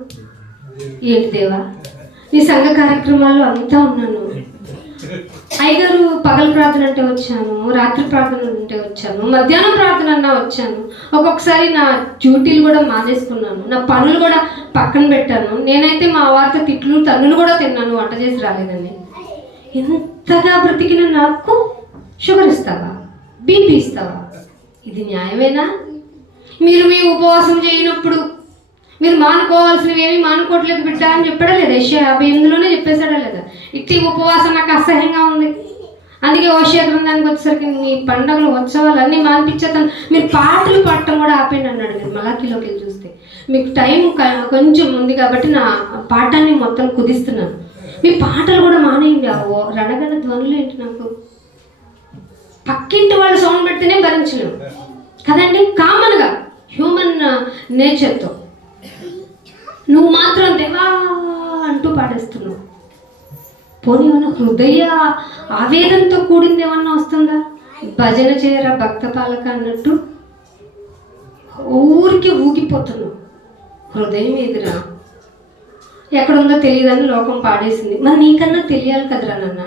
ఏంటి దేవా, నీ సంఘ కార్యక్రమాల్లో అంతా ఉన్నాను. అయ్యగారు పగలు ప్రార్థన అంటే వచ్చాను, రాత్రి ప్రార్థన అంటే వచ్చాను, మధ్యాహ్నం ప్రార్థన అన్నా వచ్చాను. ఒక్కొక్కసారి నా డ్యూటీలు కూడా మానేసుకున్నాను, నా పనులు కూడా పక్కన పెట్టాను. నేనైతే మా వారితో తిట్లు తన్నులు కూడా తిన్నాను, వంట చేసి రాలేదని. ఎంతగా బ్రతికిన నాకు షుగర్ ఇస్తావా, బీపీ ఇస్తావా? ఇది న్యాయమేనా? మీరు మీ ఉపవాసం చేయనప్పుడు మీరు మానుకోవాల్సినవి ఏమి మానుకోవట్లేదు బిడ్డ అని చెప్పాడా లేదా? యెషయా 58లోనే చెప్పేశాడా లేదా? ఇట్టి ఉపవాసం నాకు అసహ్యంగా ఉంది, అందుకే హోషేయ గ్రంథానికి వచ్చేసరికి మీ పండుగలు ఉత్సవాలు అన్నీ మానిపించేస్తాను, మీరు పాటలు పాడటం కూడా ఆపేయండి అన్నాడు. మీరు మలాఖీలోకి వెళ్ళి చూస్తే మీకు టైం కొంచెం ఉంది కాబట్టి నా పాఠాన్ని మొత్తం కుదిస్తున్నాను. మీ పాటలు కూడా మానేయండి. రణగణ ధ్వనులు ఏంటి? నాకు పక్కింటి వాళ్ళు సౌండ్ పెడితేనే భరించలేము కదండి, కామన్గా హ్యూమన్ నేచర్తో. నువ్వు మాత్రం దేవా అంటూ పాడేస్తున్నావు. పోనీ ఏమన్నా హృదయ ఆవేదనతో కూడింది ఏమన్నా వస్తుందా? భజన చేయరా భక్త పాలక అన్నట్టు ఊరికి ఊగిపోతున్నావు. హృదయం ఎదురా ఎక్కడుందో తెలియదని లోకం పాడేసింది. మరి నీకన్నా తెలియాలి కదరా నాన్న,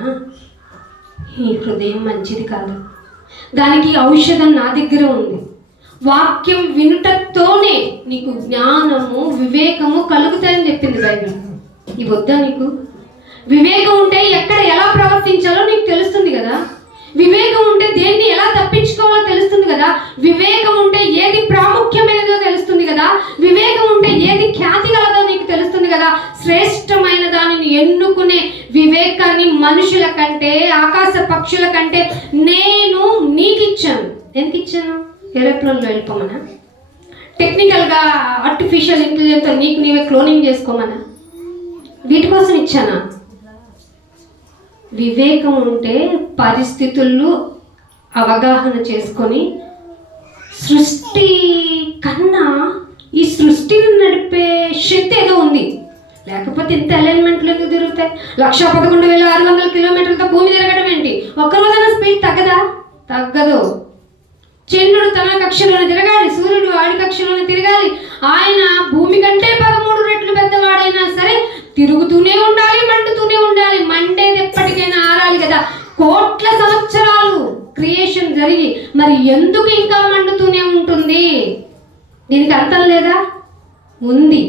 ఈ హృదయం మంచిది కాదు, దానికి ఔషధం నా దగ్గర ఉంది. వాక్యం వినుటతోనే నీకు జ్ఞానము వివేకము కలుగుతాయని చెప్పింది బైబిల్. ఇవి వద్దా నీకు? వివేకం ఉంటే ఎక్కడ ఎలా ప్రవర్తించాలో నీకు తెలుస్తుంది కదా. వివేకం ఉంటే దేన్ని ఎలా తప్పించుకోవాలో తెలుస్తుంది కదా. వివేకం ఉంటే ఏది ప్రాముఖ్యమైనదో తెలుస్తుంది కదా. వివేకం ఉంటే ఏది ఖ్యాతి గలదో నీకు తెలుస్తుంది కదా. శ్రేష్టమైన దానిని ఎన్నుకునే వివేకాన్ని మనుషుల కంటే ఆకాశ పక్షుల కంటే నేను నీకు ఇచ్చాను. ఎందుకు ఇచ్చాను? ఏరోప్లేన్లో వెళ్ళిపోమనా? టెక్నికల్గా ఆర్టిఫిషియల్ ఇంటెలిజెన్స్ నీకు నీవే క్లోనింగ్ చేసుకోమనా? వీటి కోసం ఇచ్చానా? వివేకం ఉంటే పరిస్థితుల్లో అవగాహన చేసుకొని సృష్టి కన్నా ఈ సృష్టిని నడిపే శక్తి ఏదో ఉంది. లేకపోతే ఇంత అలైన్మెంట్లు ఎందుకు తిరుగుతాయి? 111,600 కిలోమీటర్లతో భూమి తిరగడం ఏంటి? ఒక్కరోజైనా స్పీడ్ తగ్గదా? తగ్గదు. చంద్రుడు తన కక్షలోనే తిరగాలి, సూర్యుడు వాడి కక్షలోనే తిరగాలి. ఆయన భూమి కంటే 13 రెట్లు పెద్దవాడైనా సరే తిరుగుతూనే ఉండాలి, మండుతూనే ఉండాలి. మండేది ఎప్పటికైనా ఆరాలి కదా. కోట్ల సంవత్సరాలు క్రియేషన్ జరిగి మరి ఎందుకు ఇంకా మండుతూనే ఉంటుంది? దీనికి అంతం లేదా? ఉంది.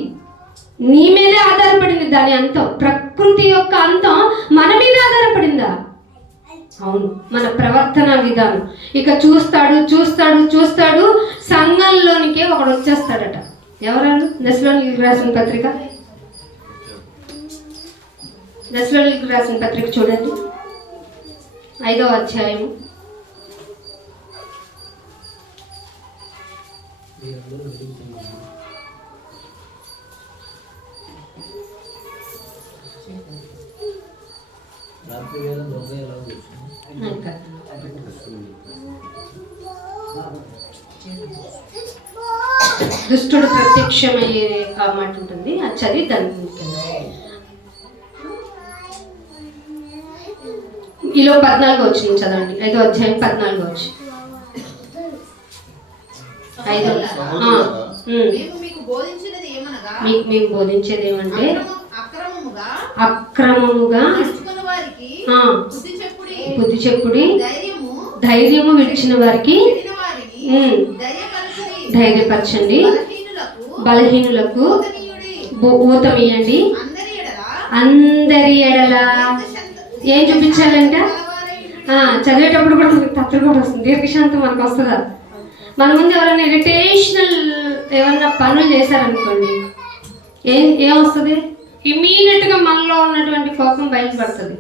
నీ మీదే ఆధారపడింది దాని అంతం. ప్రకృతి యొక్క అంతం మన మీద ఆధారపడిందా? అవును, మన ప్రవర్తన విధానం. ఇక చూస్తాడు చూస్తాడు చూస్తాడు సంఘంలోనికే ఒకడు వచ్చేస్తాడట. ఎవరాడు? దశలోనికి రాసిన పత్రిక, దశలోనికి రాసిన పత్రిక చూడండి, 5వ అధ్యాయం. దుష్టుడు ప్రత్యక్షమయ్యే ఆ మాట ఉంటుంది, అది చదివి దాని ఈలో 14 వచ్చింది చదవండి. 5వ అధ్యాయం 14 వచ్చి మీకు బోధించేది ఏమంటే అక్రమముగా బుద్ధి చెప్పుడి, ధైర్యము విడిచిన వారికి ధైర్యపరచండి, బలహీనులకు ఊతమియండి. అందరి ఎడల ఏం చూపించాలంట? చదివేటప్పుడు కూడా తత్వ కూడా వస్తుంది. దీర్ఘశాంతం మనకు వస్తుందా? మన ముందు ఎవరైనా ఇరిటేషనల్ ఏమన్నా పనులు చేశారనుకోండి, ఏమొస్తుంది? ఇమీడియట్గా మనలో ఉన్నటువంటి కోపం బయటపడుతుంది.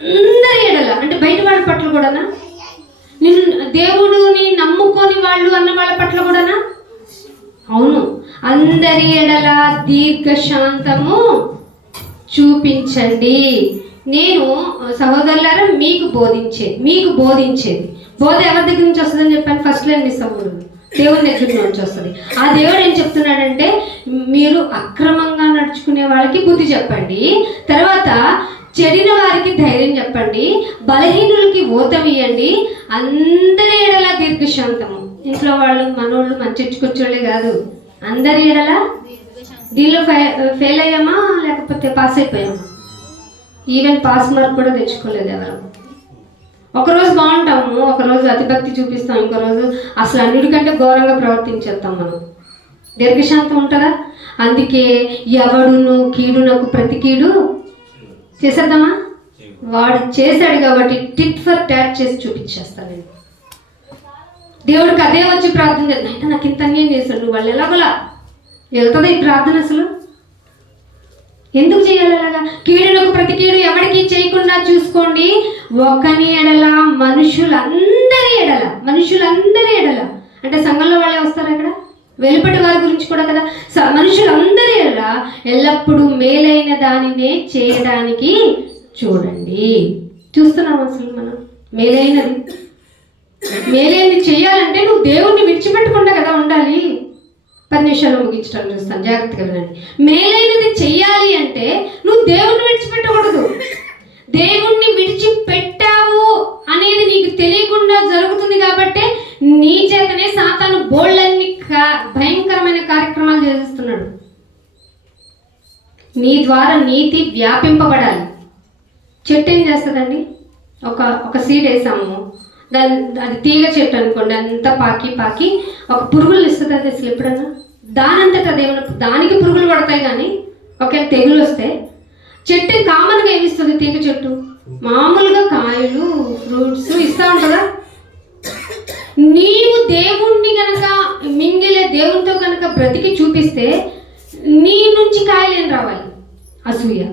అందరి ఎడల అంటే బయట వాళ్ళ పట్ల కూడానా? దేవుడుని నమ్ముకొని వాళ్ళు అన్న వాళ్ళ పట్ల కూడానా? అవును. అందరి ఎడల దీర్ఘశాంతము చూపించండి. నేను సహోదరులారా మీకు బోధించేది బోధ ఎవరి దగ్గర నుంచి వస్తుందని చెప్పాను? ఫస్ట్ లైన్ మిస్ అవ్వకూడదు. దేవుని దగ్గర నుంచి వస్తుంది. ఆ దేవుడు ఏం చెప్తున్నాడంటే మీరు అక్రమంగా నడుచుకునే వాళ్ళకి బుద్ధి చెప్పండి, తర్వాత చెడిన వారికి ధైర్యం చెప్పండి, బలహీనులకి ఊతమియండి, అందరి ఎడల దీర్ఘశాంతము. ఇంట్లో వాళ్ళు మనోళ్ళు మంచిచ్చుకొచ్చోళ్ళే కాదు, అందరి ఎడల. దీనిలో ఫెయిల్ అయ్యామా లేకపోతే పాస్ అయిపోయామా? ఈవెన్ పాస్ మార్క్ కూడా తెచ్చుకోలేదు ఎవరు. ఒకరోజు బాగుంటాము, ఒకరోజు అతిభక్తి చూపిస్తాం, ఇంకో రోజు అసలు అన్నిటికంటే ఘోరంగా ప్రవర్తించేస్తాం మనం. దీర్ఘశాంతం ఉంటుందా? అందుకే ఎవడును కీడునకు ప్రతి కీడు చేసేద్దామా? వాడు చేశాడు కాబట్టి టిట్ ఫర్ టాట్ చేసి చూపించేస్తాను నేను. దేవుడికి అదే వచ్చి ప్రార్థన చేస్తాను, అయితే నాకు ఇంత అన్యాయం చేశాడు, నువ్వు వాళ్ళు ఎలాగోలా వెళ్తుందా ఈ ప్రార్థన? అసలు ఎందుకు చేయాలి అలాగా? కీడునకు ప్రతి కీడు ఎవరికి చేయకుండా చూసుకోండి. ఒకని ఎడల మనుషులందరి ఎడల అంటే సంఘంలో వాళ్ళే వస్తారు అక్కడ, వెలుపటి వారి గురించి కూడా కదా. మనుషులందరి ఎడల ఎల్లప్పుడూ మేలైన దానినే చేయడానికి చూడండి. చూస్తున్నాం అసలు మనం మేలైనది చేయాలంటే నువ్వు దేవుణ్ణి విడిచిపెట్టకుండా కదా ఉండాలి. 10 నిమిషాలు ముగించడం చూస్తాను, జాగ్రత్తగా వినండి. మేలైనది చెయ్యాలి అంటే నువ్వు దేవుణ్ణి విడిచిపెట్టకూడదు. దేవుణ్ణి విడిచిపెట్టావు అనేది నీకు తెలియకుండా జరుగుతుంది కాబట్టి నీ చేతనే సాతాను బోళ్ళన్ని భయంకరమైన కార్యక్రమాలు చేస్తున్నాడు. నీ ద్వారా నీతి వ్యాపింపబడాలి. చెట్టు ఏం చేస్తుందండి? ఒక సీడ్ వేసాము, అది తీగ చెట్టు అనుకోండి, అంతా పాకి ఒక పురుగులు ఇస్తుంది. అది అసలు ఎప్పుడన్నా దానంతట దానికి పురుగులు పడతాయి. కానీ ఒకవేళ తెగులు వస్తే చెట్టు కామన్గా ఏమిస్తుంది? తీగ చెట్టు మామూలుగా కాయలు ఫ్రూట్స్ ఇస్తూ ఉంటుందా? నీవు దేవుణ్ణి కనుక మింగిలే దేవునితో కనుక బ్రతికి చూపిస్తే నీ నుంచి కాయలు ఏం రావాలి? అసూయ,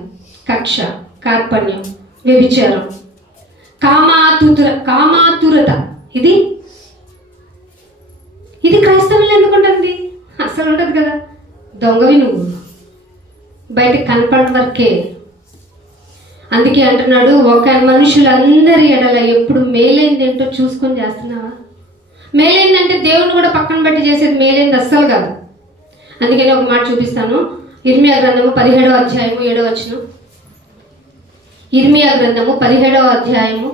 కక్ష, కార్పణ్యం, వ్యభిచారం, కామాతురత. ఇది ఉంటుంది కదా, దొంగవి నువ్వు, బయటకు కనపడని వరకే. అందుకే అంటున్నాడు, ఒక మనుషులందరి ఎడల ఎప్పుడు మేలైంది ఏంటో చూసుకొని చేస్తున్నావా? మేలైందంటే దేవుని కూడా పక్కన బట్టి చేసేది మేలైంది అస్సలు కాదు. అందుకని ఒక మాట చూపిస్తాను. ఇర్మియా గ్రంథము 17వ అధ్యాయము 7వ వచనం. ఇర్మియా గ్రంథము 17వ అధ్యాయము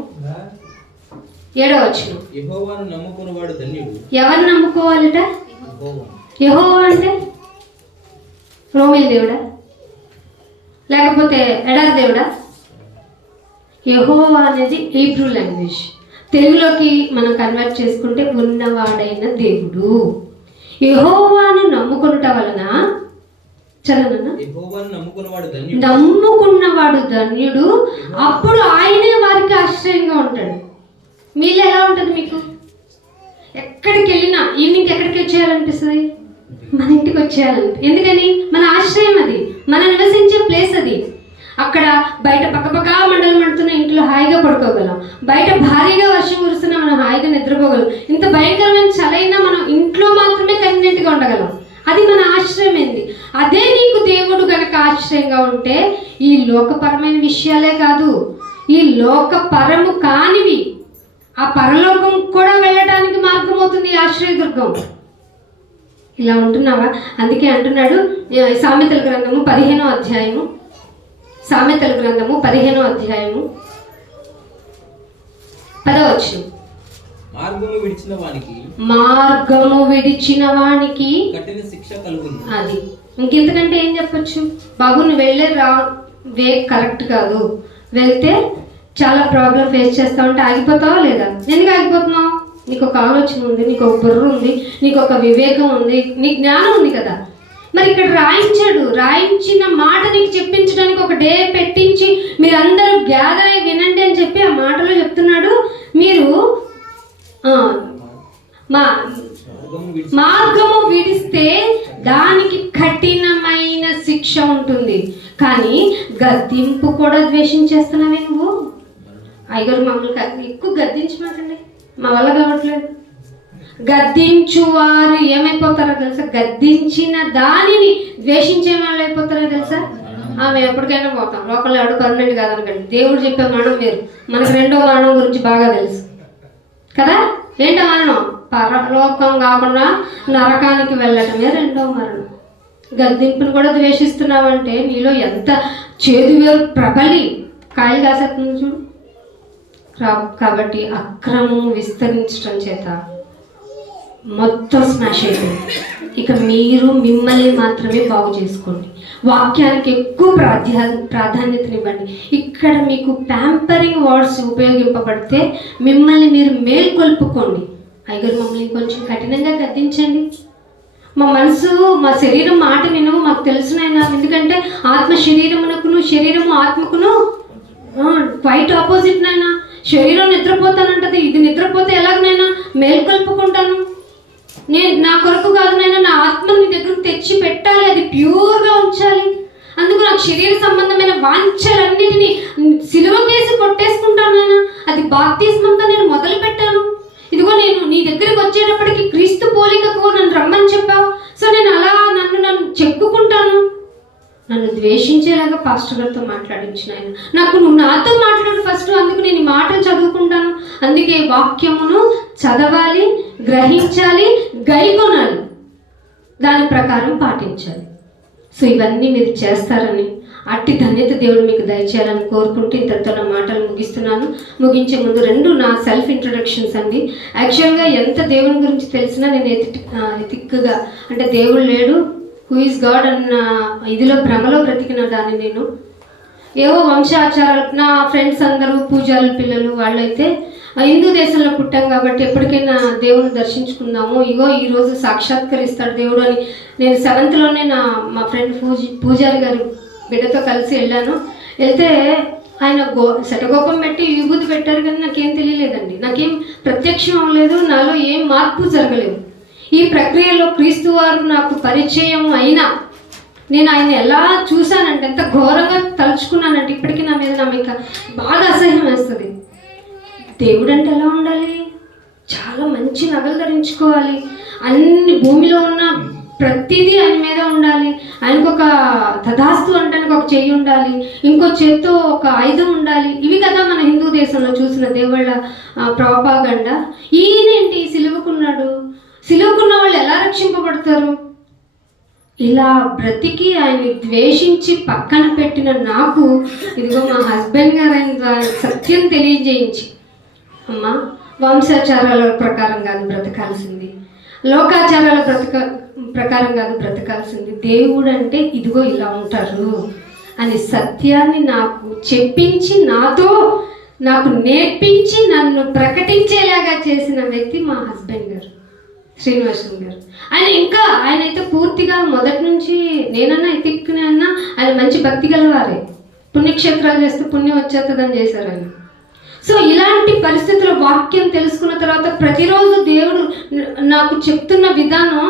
7వ వచనం. యెహోవాను నమ్ముకున్నవాడు ధన్యుడు. ఎవరు నమ్ముకోవాలట? యెహోవా అంటే రోమిల్ దేవుడా, లేకపోతే ఎడారి దేవుడా? యెహోవా అనేది హీబ్రూ లాంగ్వేజ్. తెలుగులోకి మనం కన్వర్ట్ చేసుకుంటే ఉన్నవాడైన దేవుడు. యెహోవాను నమ్ముకొనుట వలన, చదవనా, నమ్ముకున్నవాడు ధన్యుడు, అప్పుడు ఆయనే వారికి ఆశ్రయంగా ఉంటాడు. మీలో ఎలా ఉంటుంది? మీకు ఎక్కడికి వెళ్ళినా ఈవినింగ్ ఎక్కడికి వచ్చేయాలనిపిస్తుంది? మన ఇంటికి వచ్చేయాలంటే. ఎందుకని? మన ఆశ్రయం అది, మన నివసించే ప్లేస్ అది. అక్కడ బయట పక్కపక్క మంటలు మండుతున్న ఇంట్లో హాయిగా పడుకోగలం, బయట భారీగా వర్షం కురుస్తున్నా మనం హాయిగా నిద్రపోగలం, ఇంత భయంకరమైన చలైనా మనం ఇంట్లో మాత్రమే కన్వీనెంట్గా ఉండగలం. అది మన ఆశ్రయం ఏంది. అదే నీకు దేవుడు గనక ఆశ్రయంగా ఉంటే ఈ లోకపరమైన విషయాలే కాదు, ఈ లోకపరము కానివి, ఆ పరలోకం కూడా వెళ్ళడానికి మార్గం అవుతుంది ఆశ్రయదుర్గం. ఇలా ఉంటున్నావా? అందుకే అంటున్నాడు సామెతల గ్రంథము 15వ అధ్యాయము, సామెతల గ్రంథము 15వ అధ్యాయము 10వ వచనం. మార్గము విడిచిన వానికి కఠిన శిక్ష కలుగును. అది ఇంకెంతకంటే ఏం చెప్పొచ్చు? బాబు నువ్వు వెళ్ళే వే కరెక్ట్ కాదు, వెళ్తే చాలా ప్రాబ్లం ఫేస్ చేస్తా ఉంటే ఆగిపోతావా లేదా? ఎందుకు ఆగిపోతున్నావు? నీకు ఒక ఆలోచన ఉంది, నీకు ఒక బుర్ర ఉంది, నీకు ఒక వివేకం ఉంది, నీకు జ్ఞానం ఉంది కదా. మరి ఇక్కడ రాయించాడు, రాయించిన మాట నీకు చెప్పించడానికి ఒక డే పెట్టించి మీరందరూ గ్యాదర్ అయ్యి వినండి అని చెప్పి ఆ మాటలో చెప్తున్నాడు. మీరు మార్గము విడిస్తే దానికి కఠినమైన శిక్ష ఉంటుంది. కానీ గద్దింపు కూడా ద్వేషించేస్తున్నావే నువ్వు. అయ్యగారు మమ్మల్ని ఎక్కువ గద్దించమాకండి, మా వల్ల కావట్లేదు. గద్దించు వారు ఏమైపోతారో తెలుసా? గద్దించిన దానిని ద్వేషించే వాళ్ళు అయిపోతారో తెలుసా? మేము ఎప్పటికైనా పోతాం, లోపల ఎవడు పర్మనెంట్ కాదనకండి. దేవుడు చెప్పే మరణం వేరు, మనకు రెండో మరణం గురించి బాగా తెలుసు కదా. ఏంటో మరణం? పరలోకం కాకుండా నరకానికి వెళ్ళటమే రెండో మరణం. గద్దింపును కూడా ద్వేషిస్తున్నావంటే నీలో ఎంత చేదు వేరు ప్రబలి కాయలు కాసేస్తుంది చూడు. కాబట్టి అక్రమం విస్తరించడం చేత మొత్తం స్మాష్ అయిపోయింది. ఇక మీరు మిమ్మల్ని మాత్రమే బాగు చేసుకోండి, వాక్యానికి ఎక్కువ ప్రాధాన్యతనివ్వండి. ఇక్కడ మీకు ప్యాంపరింగ్ వర్డ్స్ ఉపయోగింపబడితే మిమ్మల్ని మీరు మేల్కొల్పుకోండి. అయ్యగారు మమ్మల్ని కొంచెం కఠినంగా గద్దించండి, మా మనసు మా శరీరం మాట వినవు, మాకు తెలుసునైనా. ఎందుకంటే ఆత్మ శరీరమునకును శరీరము ఆత్మకును క్వైట్ ఆపోజిట్ నైనా. శరీరం నిద్రపోతానంటది, ఇది నిద్రపోతే ఎలాగనైనా మేల్కొల్పుకుంటాను. నేను నా కొరకు కాదు నైనా, నా ఆత్మని నీ దగ్గరకు తెచ్చి పెట్టాలి, అది ప్యూర్గా ఉంచాలి. అందుకు నాకు శరీర సంబంధమైన వాంఛలన్నిటినీ సిలువ కేసి కొట్టేసుకుంటాను నైనా. అది బాప్తిస్మంతో నేను మొదలు పెట్టాను. ఇదిగో నేను నీ దగ్గరికి వచ్చేటప్పటికి క్రీస్తు పోలికకు నన్ను రమ్మని చెప్పావు. సో నేను అలా నన్ను చెక్కుకుంటాను. నన్ను ద్వేషించేలాగా పాస్టర్ గారితో మాట్లాడించిన ఆయన, నాకు నువ్వు నాతో మాట్లాడు ఫస్ట్. అందుకు నేను ఈ మాటలు చదువుకుంటాను. అందుకే వాక్యమును చదవాలి, గ్రహించాలి, గైకొనాలి, దాని ప్రకారం పాటించాలి. సో ఇవన్నీ మీరు చేస్తారని, అట్టి ధన్యత దేవుడు మీకు దయచేయాలని కోరుకుంటూ ఇంతటితో నా మాటలు ముగిస్తున్నాను. ముగించే ముందు రెండు నా సెల్ఫ్ ఇంట్రొడక్షన్స్ అండి. యాక్చువల్గా ఎంత దేవుని గురించి తెలిసినా నేను ఎతిక్గా అంటే దేవుడు లేడు, హూ ఈజ్ గాడ్ అన్న ఇదిలో భ్రమలో బ్రతికిన దాన్ని నేను. ఏవో వంశాచారాలు, నా ఫ్రెండ్స్ అందరూ పూజారుల పిల్లలు వాళ్ళైతే హిందూ దేశంలో పుట్టాం కాబట్టి ఎప్పటికైనా దేవుని దర్శించుకుందాము, ఇగో ఈరోజు సాక్షాత్కరిస్తాడు దేవుడు అని. నేను 7th మా ఫ్రెండ్ పూజారి గారి బిడ్డతో కలిసి వెళ్ళాను. వెళ్తే ఆయన శటగోపం పెట్టి విభూతి పెట్టారు, కానీ నాకేం తెలియలేదండి, నాకేం ప్రత్యక్షం అవ్వలేదు, నాలో ఏం మార్పు జరగలేదు. ఈ ప్రక్రియలో క్రీస్తు వారు నాకు పరిచయం అయినా నేను ఆయన ఎలా చూశానంటే, ఎంత ఘోరంగా తలుచుకున్నానంటే ఇప్పటికీ నా మీద ఇంకా బాగా అసహ్యం వేస్తుంది. దేవుడు అంటే ఎలా ఉండాలి? చాలా మంచి నగలు ధరించుకోవాలి, అన్ని భూమిలో ఉన్న ప్రతిదీ ఆయన మీద ఉండాలి, ఆయనకు ఒక తదాస్తు అంటానికి ఒక చెయ్యి ఉండాలి, ఇంకో చేత్తో ఒక ఆయుధం ఉండాలి. ఇవి కదా మన హిందూ దేశంలో చూసిన దేవుళ్ళ ప్రోపాగండ. ఈయనేంటి సిలువకున్నాడు? సిలువకున్న వాళ్ళు ఎలా రక్షింపబడతారు? ఇలా బ్రతికి ఆయన్ని ద్వేషించి పక్కన పెట్టిన నాకు ఇదిగో మా హస్బెండ్ గారు ఆయన సత్యం తెలియజేయించి, అమ్మ వంశాచారాల ప్రకారం కాదు బ్రతకాల్సింది, లోకాచారాల ప్రకారం కాదు బ్రతకాల్సింది, దేవుడు అంటే ఇదిగో ఇలా ఉంటారు అని సత్యాన్ని నాకు చెప్పించి నాకు నేర్పించి నన్ను ప్రకటించేలాగా చేసిన వ్యక్తి మా హస్బెండ్ గారు, శ్రీనివాసం గారు. ఆయనైతే పూర్తిగా మొదటి నుంచి నేనన్నా ఎత్తిక్కునన్నా ఆయన మంచి భక్తి గలవారే, పుణ్యక్షేత్రాలు చేస్తే పుణ్యం వచ్చేస్తుందని చేశారు ఆయన. సో ఇలాంటి పరిస్థితుల్లో వాక్యం తెలుసుకున్న తర్వాత ప్రతిరోజు దేవుడు నాకు చెప్తున్న విధానం,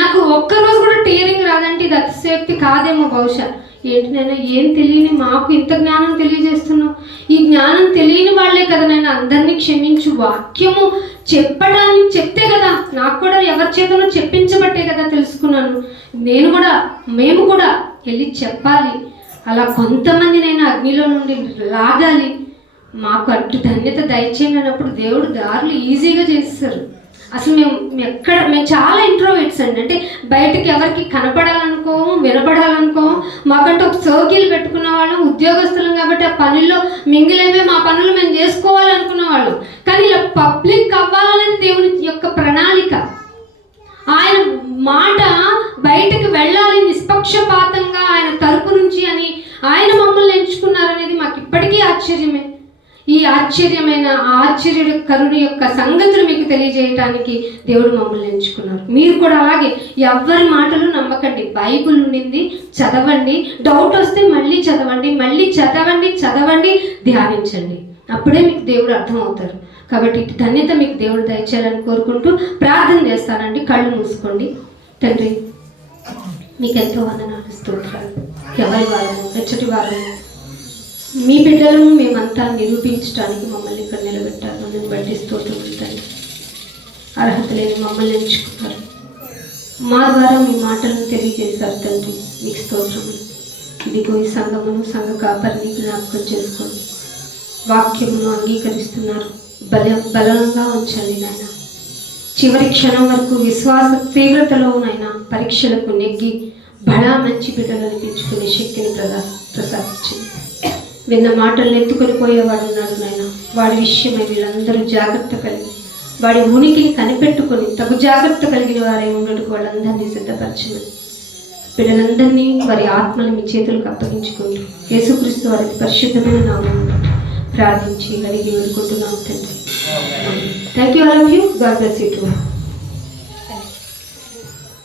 నాకు ఒక్కరోజు కూడా టీరింగ్ రాదంటే ఇది అతిశయోక్తి కాదేమో బహుశా. ఏంటి నేను ఏం తెలియని మాకు ఇంత జ్ఞానం తెలియజేస్తున్నావు, ఈ జ్ఞానం తెలియని వాళ్ళే కదా నేను అందరినీ క్షమించు, వాక్యము చెప్పడానికి చెప్తే కదా, నాకు కూడా ఎవరి చేతనో చెప్పించబట్టే కదా తెలుసుకున్నాను, మేము కూడా వెళ్ళి చెప్పాలి, అలా కొంతమంది నేను అగ్నిలో నుండి లాగాలి, మాకు అటు ధన్యత దయచేయండి అన్నప్పుడు దేవుడు దారులు ఈజీగా చేస్తారు. అసలు మేము చాలా ఇంట్రోవర్ట్స్ అండి, అంటే బయటకి ఎవరికి కనపడాలనుకోము, వినపడాలనుకోము. మాకంటే ఒక సర్కిల్ పెట్టుకున్న వాళ్ళం, ఉద్యోగస్తులం కాబట్టి ఆ పనుల్లో మింగిలేమే, మా పనులు మేము చేసుకోవాలనుకున్న వాళ్ళం. కానీ ఇలా పబ్లిక్ అవ్వాలనేది దేవుని యొక్క ప్రణాళిక. ఆయన మాట బయటకు వెళ్ళాలి నిష్పక్షపాతంగా ఆయన తరపు నుంచి అని ఆయన మమ్మల్ని ఎంచుకున్నారనేది మాకు ఇప్పటికీ ఆశ్చర్యమే. ఈ ఆశ్చర్యకరుని యొక్క సంగతులు మీకు తెలియజేయడానికి దేవుడు మమ్మల్ని ఎంచుకున్నారు. మీరు కూడా అలాగే ఎవరి మాటలు నమ్మకండి, బైబిల్ ఉండింది చదవండి, డౌట్ వస్తే మళ్ళీ చదవండి, ధ్యానించండి, అప్పుడే మీకు దేవుడు అర్థమవుతారు. కాబట్టి ఇటు ధన్యత మీకు దేవుడు దయచేయాలని కోరుకుంటూ ప్రార్థన చేస్తానండి. కళ్ళు మూసుకోండి. తండ్రి మీకు ఎంతో వందనాలు, స్తోత్రాలు. ఎవరి వారము, ఎచ్చటి వారము, మీ బిడ్డలను మేమంతా నిరూపించడానికి మమ్మల్ని ఇక్కడ నిలబెట్టారు. నన్ను బట్టి స్తోత్రం తండ్రి. అర్హత లేని మమ్మల్ని ఎంచుకున్నారు, మా ద్వారా మీ మాటలను తెలియజేశారు తండ్రి. మీకు స్తోత్రము. ఇదిగో ఈ సంఘమును, సంఘ కాపరిని జ్ఞాపకం చేసుకోండి, వాక్యమును అంగీకరిస్తున్నారు, బలంగా ఉంచండి నాయన. చివరి క్షణం వరకు విశ్వాస తీవ్రతలో నాయన పరీక్షలకు నెగ్గి బడా మంచి బిడ్డలు అనిపించుకునే శక్తిని ప్రసాదించింది. విన్న మాటలను ఎత్తుకొని పోయేవాడు ఉన్నాడు నాయన, వాడి విషయమై వీళ్ళందరూ జాగ్రత్త కలిగి వాడి ఉనికిని కనిపెట్టుకొని తగు జాగ్రత్త కలిగిన వారై ఉన్నట్టు వాళ్ళందరినీ సిద్ధపరచమని, బిడ్డలందరినీ వారి ఆత్మని మీ చేతులకు అప్పగించుకుంటూ యేసుక్రీస్తు వారికి పరిశుద్ధమైన నామములో ప్రార్థించి అడిగి వేడుకుంటున్నాం తండ్రి. Thank you all of you. God bless you.